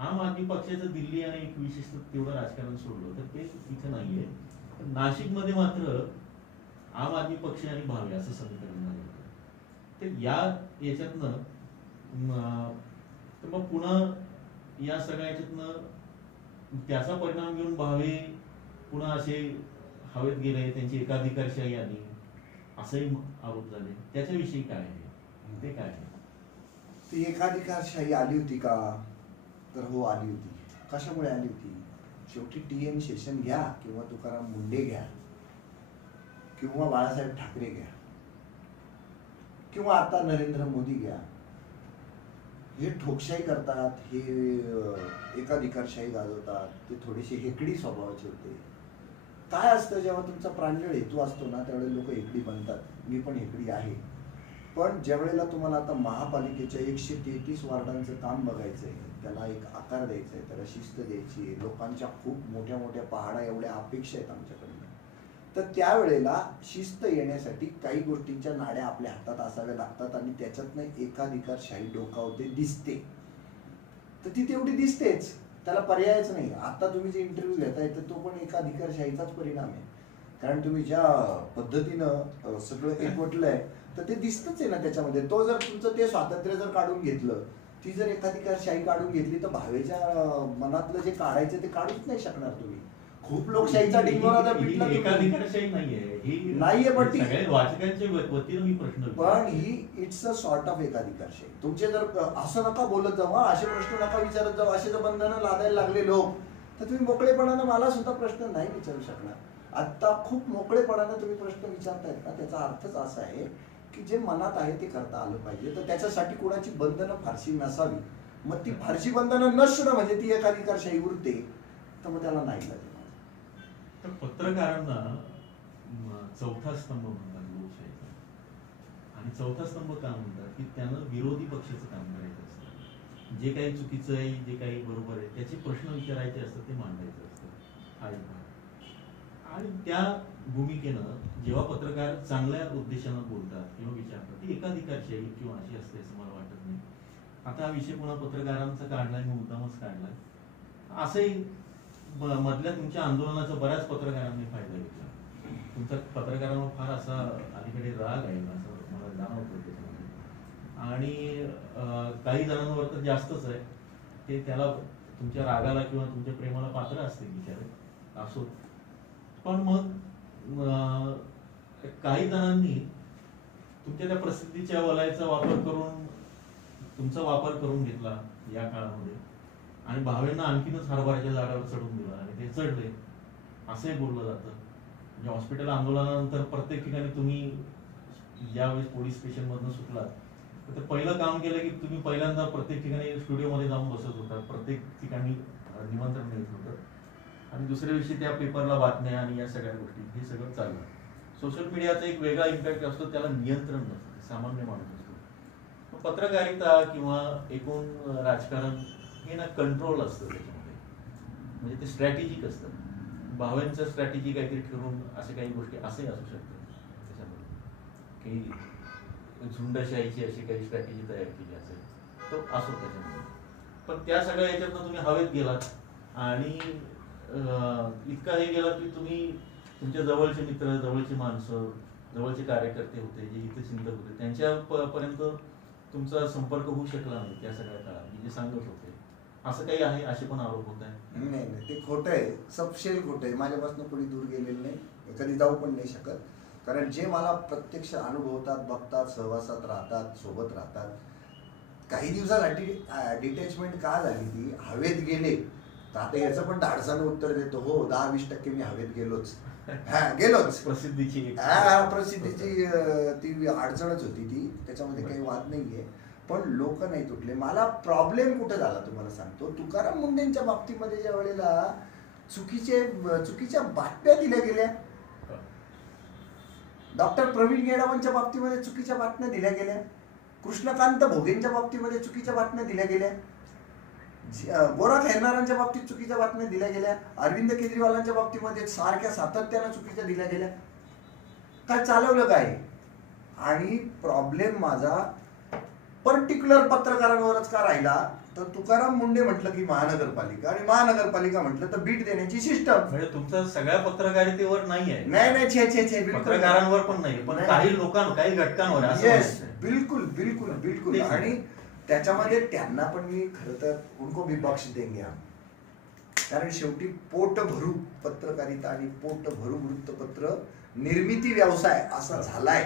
आम आदमी पक्षाचं दिल्ली आणि एक विशिष्ट तेवढं राजकारण सोडलं तर ते इथं नाहीये. नाशिकमध्ये मात्र आम आदमी पक्ष आणि भावे असं समीकरण झालं होतं. तर याच्यातनं तर मग पुन्हा या सगळ्या याच्यातनं त्याचा परिणाम घेऊन भावे पुन्हा असे हवेत गेले, त्यांची एकाधिकारशाही आली असंही आरोप झाले. त्याच्याविषयी काय आहे, ते काय आहे? ती एकाधिकारशाही आली होती का? तर हो आली होती. कशामुळे आली होती? शेवटी TN शेषन घ्या किंवा तुकाराम मुंडे घ्या किंवा बाळासाहेब ठाकरे घ्या किंवा आता नरेंद्र मोदी घ्या, हे ठोकशाही करतात, हे एकाधिकारशाही गाजवतात, ते थोडेसे हेकडी स्वभावाचे होते. काय असतं जेव्हा तुमचा प्रांजळ हेतू असतो ना त्यावेळेला लोक हेकडी बनतात. मी पण हेकडी आहे. पण ज्या वेळेला तुम्हाला आता महापालिकेच्या 133 वार्डांचं काम बघायचंय, त्याला एक आकार द्यायचा आहे, त्याला शिस्त द्यायची आहे, लोकांच्या खूप मोठ्या मोठ्या पहाडा एवढ्या अपेक्षा आहेत आमच्याकडनं, तर त्यावेळेला शिस्त येण्यासाठी काही गोष्टींच्या नाड्या आपल्या हातात असाव्या लागतात आणि त्याच्यातनं एकाधिकारशाही डोकावते दिसते. तर ती तेवढी दिसतेच, त्याला पर्यायच नाही. आता तुम्ही जे इंटरव्ह्यू घेताय तर तो पण एकाधिकारशाहीचाच परिणाम आहे. कारण तुम्ही ज्या पद्धतीनं सगळं एकवटलंय तर ते दिसतच आहे ना त्याच्यामध्ये. तो जर तुमचं ते स्वातंत्र्य जर काढून घेतलं ती जर एकाधिकारशाही काढून घेतली तर भावेच्या मनातलं जे काढायचं ते काढूच नाही शकणार तुम्ही. खूप लोकशाहीचा डिंगोरा जर पिटला ही एकाधिकारशाही नाहीये, ही नाहीये, पण ती सगळ्या वाचकांच्या वतीनं मी प्रश्न पण ही इट्स अ सॉर्ट ऑफ एकाधिकारशाही. तुमचे जर असं नका बोलत जाऊ, असे प्रश्न नका विचारत जाऊ, असे जर बंधनं लादायला लागले लोक, तर तुम्ही मोकळेपणानं मला सुद्धा प्रश्न नाही विचारू शकणार. आता खूप मोकळेपणानं तुम्ही प्रश्न विचारतायत ना, त्याचा अर्थच असा आहे की जे मनात आहे ते करता आलं पाहिजे. तर त्याच्यासाठी कोणाची बंधनं फारशी नसावी. मग ती फारशी बंधनं नसणं म्हणजे ती एकाधिकारशाही उरते, तर मग त्याला नाही लागेल. तर पत्रकारांना चौथा स्तंभ म्हणतात लोकशाहीचा. आणि चौथा स्तंभ का म्हणतात की त्यांना विरोधी पक्षाचं काम करायचं असतं. जे काही चुकीचं आहे, जे काही बरोबर आहे, त्याचे प्रश्न विचारायचे असतात, ते मांडायचं असतं. हा एक भाग. आणि त्या भूमिकेनं जेव्हा पत्रकार चांगल्या उद्देशानं बोलतात किंवा विचारतात, ती एकाधिकारशाही किंवा अशी असते असं मला वाटत नाही. आता हा विषय पुन्हा पत्रकारांचा काढलाय, मी मुद्दामच काढलाय. असंही मधल्या तुमच्या आंदोलनाचा बऱ्याच पत्रकारांनी फायदा घेतला. तुमचा पत्रकारांवर फार असा अलीकडे राग आहे असं मला जाणवतं त्याच्यामध्ये. आणि काही जणांवर तर जास्तच आहे. ते त्याला तुमच्या रागाला किंवा तुमच्या प्रेमाला पात्र असते बिचारे, असो. पण मग काही जणांनी तुमच्या त्या प्रसिद्धीच्या वलयाचा वापर करून तुमचा वापर करून घेतला या काळामध्ये, आणि भावेंना आणखीनच हरभऱ्याच्या झाडावर चढून दिलं आणि ते चढले असंही बोललं जातं. म्हणजे हॉस्पिटल आंदोलनानंतर प्रत्येक ठिकाणी तुम्ही ज्यावेळेस पोलीस स्टेशनमधून सुटलात, तर ते पहिलं काम केलं की तुम्ही पहिल्यांदा प्रत्येक ठिकाणी स्टुडिओमध्ये जाऊन बसत होता, प्रत्येक ठिकाणी निमंत्रण मिळत होतं, आणि दुसऱ्या दिवशी त्या पेपरला बातम्या आणि या सगळ्या गोष्टी हे सगळं चाललं. सोशल मीडियाचा एक वेगळा इम्पॅक्ट असतो, त्याला नियंत्रण नसतं, सामान्य माणूस असतो. पत्रकारिता किंवा एकूण राजकारण हे ना कंट्रोल असतं त्याच्यामध्ये, म्हणजे ते स्ट्रॅटेजिक असतं. भावेंचं स्ट्रॅटेजी काहीतरी ठरवून असे काही गोष्टी असंही असू शकतात त्याच्यामध्ये, की झुंडशाहीची अशी काही स्ट्रॅटेजी तयार केली असेल तो असो त्याच्यामध्ये. पण त्या सगळ्या याच्यातनं तुम्ही हवेत गेलात आणि इतका हे गेलात की तुम्ही तुमच्या जवळचे मित्र, जवळची माणसं, जवळचे कार्यकर्ते होते, जे इथे चिंतक होते, त्यांच्या पर्यंत तुमचा संपर्क होऊ शकला नाही त्या सगळ्या काळात, जे सांगत होते. असं काही आहे, असे पण आरोप होत आहे. नाही नाही, ते खोटं आहे, सबशेल खोटं आहे. माझ्यापासून कोणी दूर गेलेलं नाही, कधी जाऊ पण नाही शकत. कारण जे मला प्रत्यक्ष अनुभवतात, बघतात, सहवासात राहतात, सोबत राहतात. काही दिवसासाठी डिटॅचमेंट का झाली ती, हवेत गेले तर आता याचं पण धाडसानं उत्तर देतो, हो 10-20% मी हवेत गेलोच. गेलोच. प्रसिद्धीची प्रसिद्धीची ती अडचणच होती ती, त्याच्यामध्ये काही वाद नाहीये. पण लोक नाही तुटले. मला प्रॉब्लेम कुठे झाला तुम्हाला सांगतो. तुकाराम मुंडेंच्या बाबतीमध्ये ज्या वेळेला चुकीच्या बातम्या दिल्या गेल्या, डॉक्टर प्रवीण गेडावांच्या बाबतीमध्ये चुकीच्या बातम्या दिल्या गेल्या, कृष्णकांत भोगेंच्या बाबतीमध्ये चुकीच्या बातम्या दिल्या गेल्या, गोरा खेळणाऱ्यांच्या बाबतीत चुकीच्या बातम्या दिल्या गेल्या, अरविंद केजरीवालांच्या बाबतीमध्ये सारख्या सातत्यानं चुकीच्या दिल्या गेल्या. काय चालवलं काय? आणि प्रॉब्लेम माझा पर्टिक्युलर पत्रकारांवरच का राहिला, तर तुकाराम मुंडे म्हटलं की महानगरपालिका, आणि महानगरपालिका म्हटलं तर बीट देण्याची सिस्टम. म्हणजे तुमचा सगळ्या पत्रकारितेवर नाही आहे. नाही छे पत्रकारांवर पण नाही, पण काही लोकांवर, काही घटकांवर. येस, बिलकुल बिलकुल बिलकुल. आणि त्याच्यामध्ये त्यांना पण मी खरं तर उनको भी बख्श देंगे हम. कारण शेवटी पोट भरू पत्रकारिता आणि पोट भरू वृत्तपत्र निर्मिती व्यवसाय असा झालाय,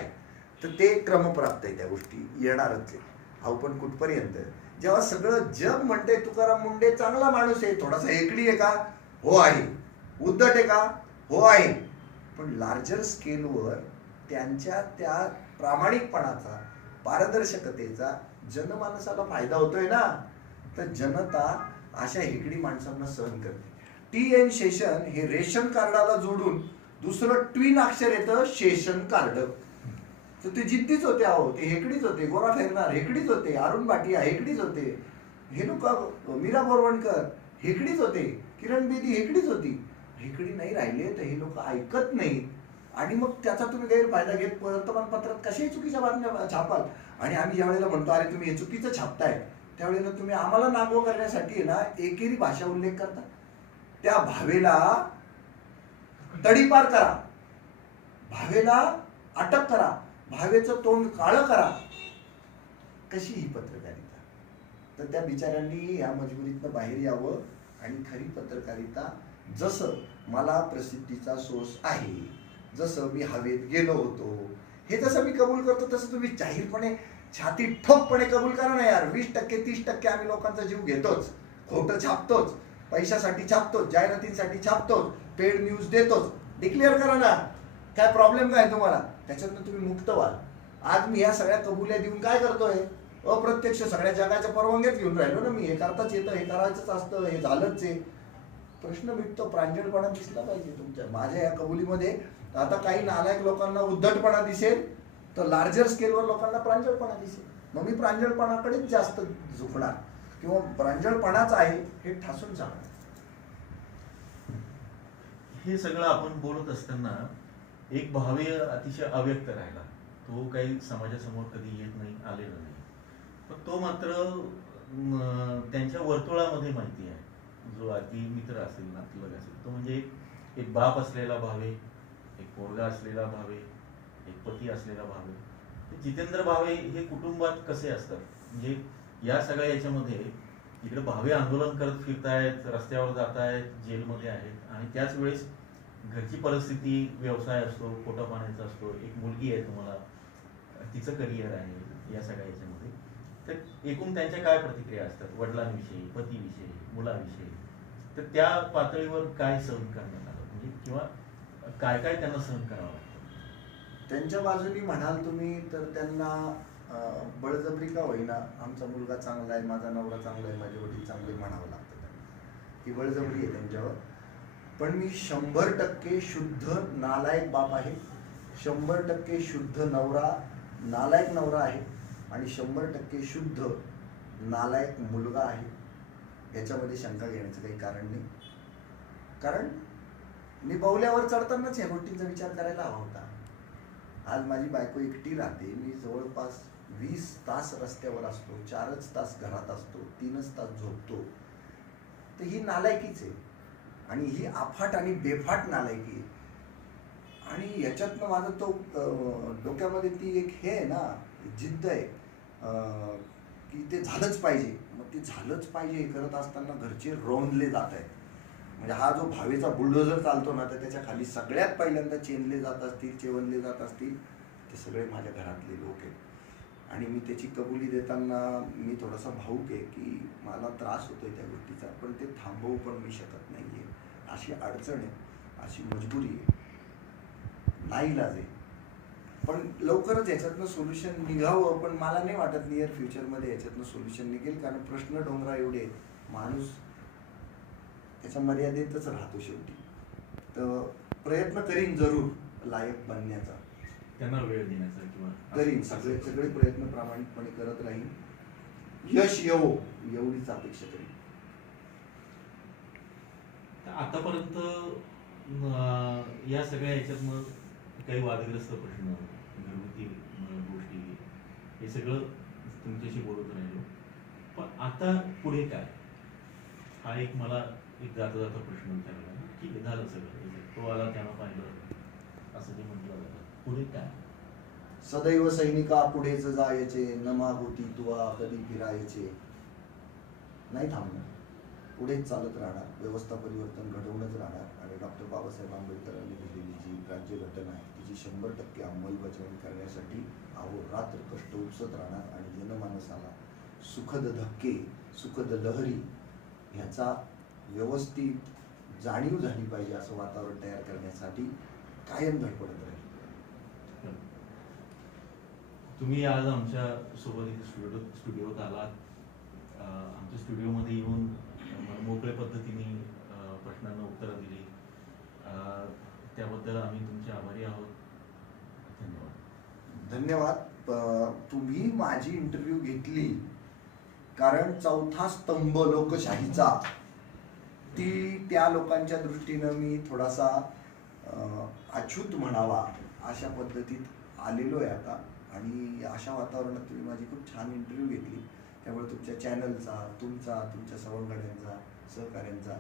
तर ते क्रमप्राप्त आहे, त्या गोष्टी येणारच आहे. हा पण कुठपर्यंत जेव्हा सगळं जग म्हणते तुकाराम मुंडे चांगला माणूस आहे, थोडासा एकडी आहे का, हो आहे, उद्धट आहे का, हो आहे, पण लार्जर स्केलवर त्यांच्या त्या प्रामाणिकपणाचा, पारदर्शकतेचा जनमानसाला फायदा होतोय ना. तर जनता अशा हेकडी माणसांना सहन करते. TN शेषन हे रेशन कार्डाला जोडून दुसरं ट्विन अक्षर येतं शेषन कार्ड. तर ते जिद्दीच होते, अहो ते हेकडीच होते, गोरा फेरणार हेकडीच होते, अरुण भाटिया हेकडीच होते, हे लोक मीरा बोरवणकर हेकडीच होते, किरण बेदी हेकडीच होती. हेकडी नाही राहिले तर हे लोक ऐकत नाहीत. आणि मग त्याचा तुम्ही गैरफायदा घेत वर्तमानपत्रात कशाही चुकीच्या बातम्या छापाल. आणि आम्ही ज्या वेळेला म्हणतो अरे तुम्ही हे चुकीचं छापताय, त्यावेळेला तुम्ही आम्हाला नागवं करण्यासाठी ना एकेरी भाषा उल्लेख करता. त्या भावेला तडीपार करा, भावेला अटक करा, भावेचं तोंड काळं करा. कशी ही पत्रकारिता? तर त्या बिचाऱ्यांनी या मजबुरीतनं बाहेर यावं आणि खरी पत्रकारिता, जसं मला प्रसिद्धीचा सोर्स आहे, जसं मी हवेत गेलो होतो, हे जसं मी कबूल करतो तसं तुम्ही जाहीरपणे छाती ठोकपणे कबूल करा ना यार. 20% 30% आम्ही लोकांचा जीव घेतोच, खोटं छापतोच, पैशासाठी छापतोच, जाहिरातींसाठी छापतोच, पेड न्यूज देतोच. डिक्लेअर करा ना, काय प्रॉब्लेम काय तुम्हाला? त्याच्यातनं तुम्ही मुक्त व्हाल. आज मी ह्या सगळ्या कबुल्या देऊन काय करतोय? अप्रत्यक्ष सगळ्या जगाच्या परवानग्याच घेऊन राहिलो ना मी. हे करताच येतं, हे करायचंच असतं, हे झालंच आहे. प्रश्न मिटतो. प्रांजळपणा दिसला पाहिजे तुमच्या. माझ्या या कबुलीमध्ये आता काही नालायक लोकांना उद्धटपणा दिसेल, तर लार्जर स्केलवर लोकांना प्रांजळपणा दिसेल. मग मी प्रांजळपणाकडेच जास्त झुकणार, किंवा प्रांजळपणाच आहे हे ठासून सांगणार. हे सगळं आपण बोलत असताना एक भाव्य अतिशय अव्यक्त राहिला. तो काही समाजासमोर कधी येत नाही, आलेला नाही. पण तो मात्र त्यांच्या वर्तुळामध्ये माहिती आहे. जो अति मित्र असेल, नातलग असेल, तो म्हणजे एक बाप असलेला भावे, एक पोरगा असलेला भावे, एक पती असलेला भावे. जितेंद्र भावे हे कुटुंबात कसे असतात, म्हणजे या सगळ्या याच्यामध्ये इकडे भावे आंदोलन करत फिरतायत, रस्त्यावर जात आहेत, जेलमध्ये आहेत, आणि त्याच वेळेस घरची परिस्थिती, व्यवसाय असतो, पोटा पाण्याचा असतो, एक मुलगी आहे तुम्हाला, तिचं करिअर आहे, या सगळ्या याच्यामध्ये. तर एकूण त्यांच्या काय प्रतिक्रिया असतात वडिलांविषयी, पतीविषयी, मुलाविषयी? तर त्या पातळीवर काय सहन करण्यात आलं, म्हणजे किंवा काय काय त्यांना सहन करावं लागतं? त्यांच्या बाजूनी म्हणाल तुम्ही तर त्यांना बळजबरी का होईना, आमचा मुलगा चांगला आहे, माझा नवरा चांगला आहे, माझे वडील चांगले म्हणावं लागतं त्यांना. ही बळजबरी आहे त्यांच्यावर. पण मी 100% शुद्ध नालायक बाप आहे, 100% शुद्ध नवरा, नालायक नवरा आहे, आणि 100% शुद्ध नालायक मुलगा आहे. याच्यामध्ये शंका घेण्याचं काही कारण नाही. कारण मी बौल्यावर चढतानाच या गोष्टींचा विचार करायला हवा होता. आज माझी बायको एकटी राहते, मी जवळपास 20 तास रस्त्यावर असतो, 4च तास घरात असतो, 3च तास झोपतो. तर ही नालायकीच आहे, आणि ही अफाट आणि बेफाट नालायकी आहे. आणि याच्यातनं माझं तो डोक्यामध्ये ती एक हे आहे ना, जिद्द आहे की ते झालंच पाहिजे. मग ते झालंच पाहिजे हे करत असताना घरचे रोवले जात आहेत. म्हणजे हा जो भावेचा बुलडोझर चालतो ना, तर त्याच्या खाली सगळ्यात पहिल्यांदा चेनले जात असतील, चेवणले जात असतील, ते सगळे माझ्या घरातले लोक आहेत. आणि मी त्याची कबुली देताना मी थोडासा भावूक आहे की मला त्रास होतोय त्या गोष्टीचा, पण ते थांबवू पण मी शकत नाही आहे. अशी अडचण आहे, अशी मजबुरी आहे, नाईलाज आहे. पण लवकरच याच्यातनं सोल्युशन निघावं, पण मला नाही वाटत नियर फ्युचरमध्ये याच्यातनं सोल्युशन निघेल. कारण प्रश्न डोंगरा एवढे आहेत, माणूस त्याच्या मर्यादेतच राहतो शेवटी. तर प्रयत्न करीन जरूर लायक बनण्याचा, त्यांना वेळ देण्याचा, किंवा करीन सगळे प्रयत्न प्रामाणिकपणे करत राहीन. यश येवो एवढीच अपेक्षा करीन. आतापर्यंत या सगळ्या याच्यातनं काही वादग्रस्त प्रश्न, घरगुती गोष्टी, हे सगळं तुमच्याशी बोलत राहिलो. पण आता पुढे काय, हा एक मला एक जाता जाता प्रश्न विचारला. ठीक आहे, झालं सगळं, तो आला त्यानं पाहिलं, असं जे म्हटलं जातं, पुढे काय? सदैव सैनिका पुढेच जायचे, न मागोती तुवा कधी फिरायचे. नाही थांबणार, पुढेच चालत राहणार, व्यवस्था परिवर्तन घडवूनच राहणार. आणि डॉक्टर बाबासाहेब आंबेडकरांनी दिलेली जी राज्यघटना आहे तिची 100% अंमलबजावणी करण्यासाठी अहोरात्र कष्ट उपसत राहणार. आणि जनमानसाला सुखद धक्के, सुखद लहरी ह्याचा व्यवस्थित जाणीव झाली पाहिजे असं वातावरण तयार करण्यासाठी कायम धडपडत राहील. तुम्ही आज आमच्या सोबत इथे स्टुडिओत आलात, आमच्या स्टुडिओमध्ये येऊन मोकळ्या पद्धतीने प्रश्नांना उत्तरं दिली, त्याबद्दल आम्ही तुमचे आभारी आहोत. धन्यवाद. धन्यवाद. तुम्ही माझी इंटरव्ह्यू घेतली कारण चौथा स्तंभ लोकशाहीचा, ती त्या लोकांच्या दृष्टीनं मी थोडासा अछूत म्हणावा अशा पद्धतीत आलेलो आहे आता. आणि अशा वातावरणात तुम्ही माझी खूप छान इंटरव्ह्यू घेतली, त्यामुळे तुमच्या चॅनलचा, तुमच्या सवंगड्यांचा, सहकाऱ्यांचा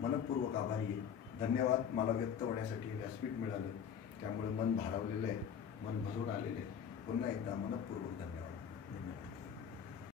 मनपूर्वक आभारी आहे. धन्यवाद. मला व्यक्त होण्यासाठी हे व्यासपीठ मिळालं, त्यामुळे मन भारावलेलं आहे, मन भरून आलेलं आहे. पुन्हा एकदा मनपूर्वक धन्यवाद.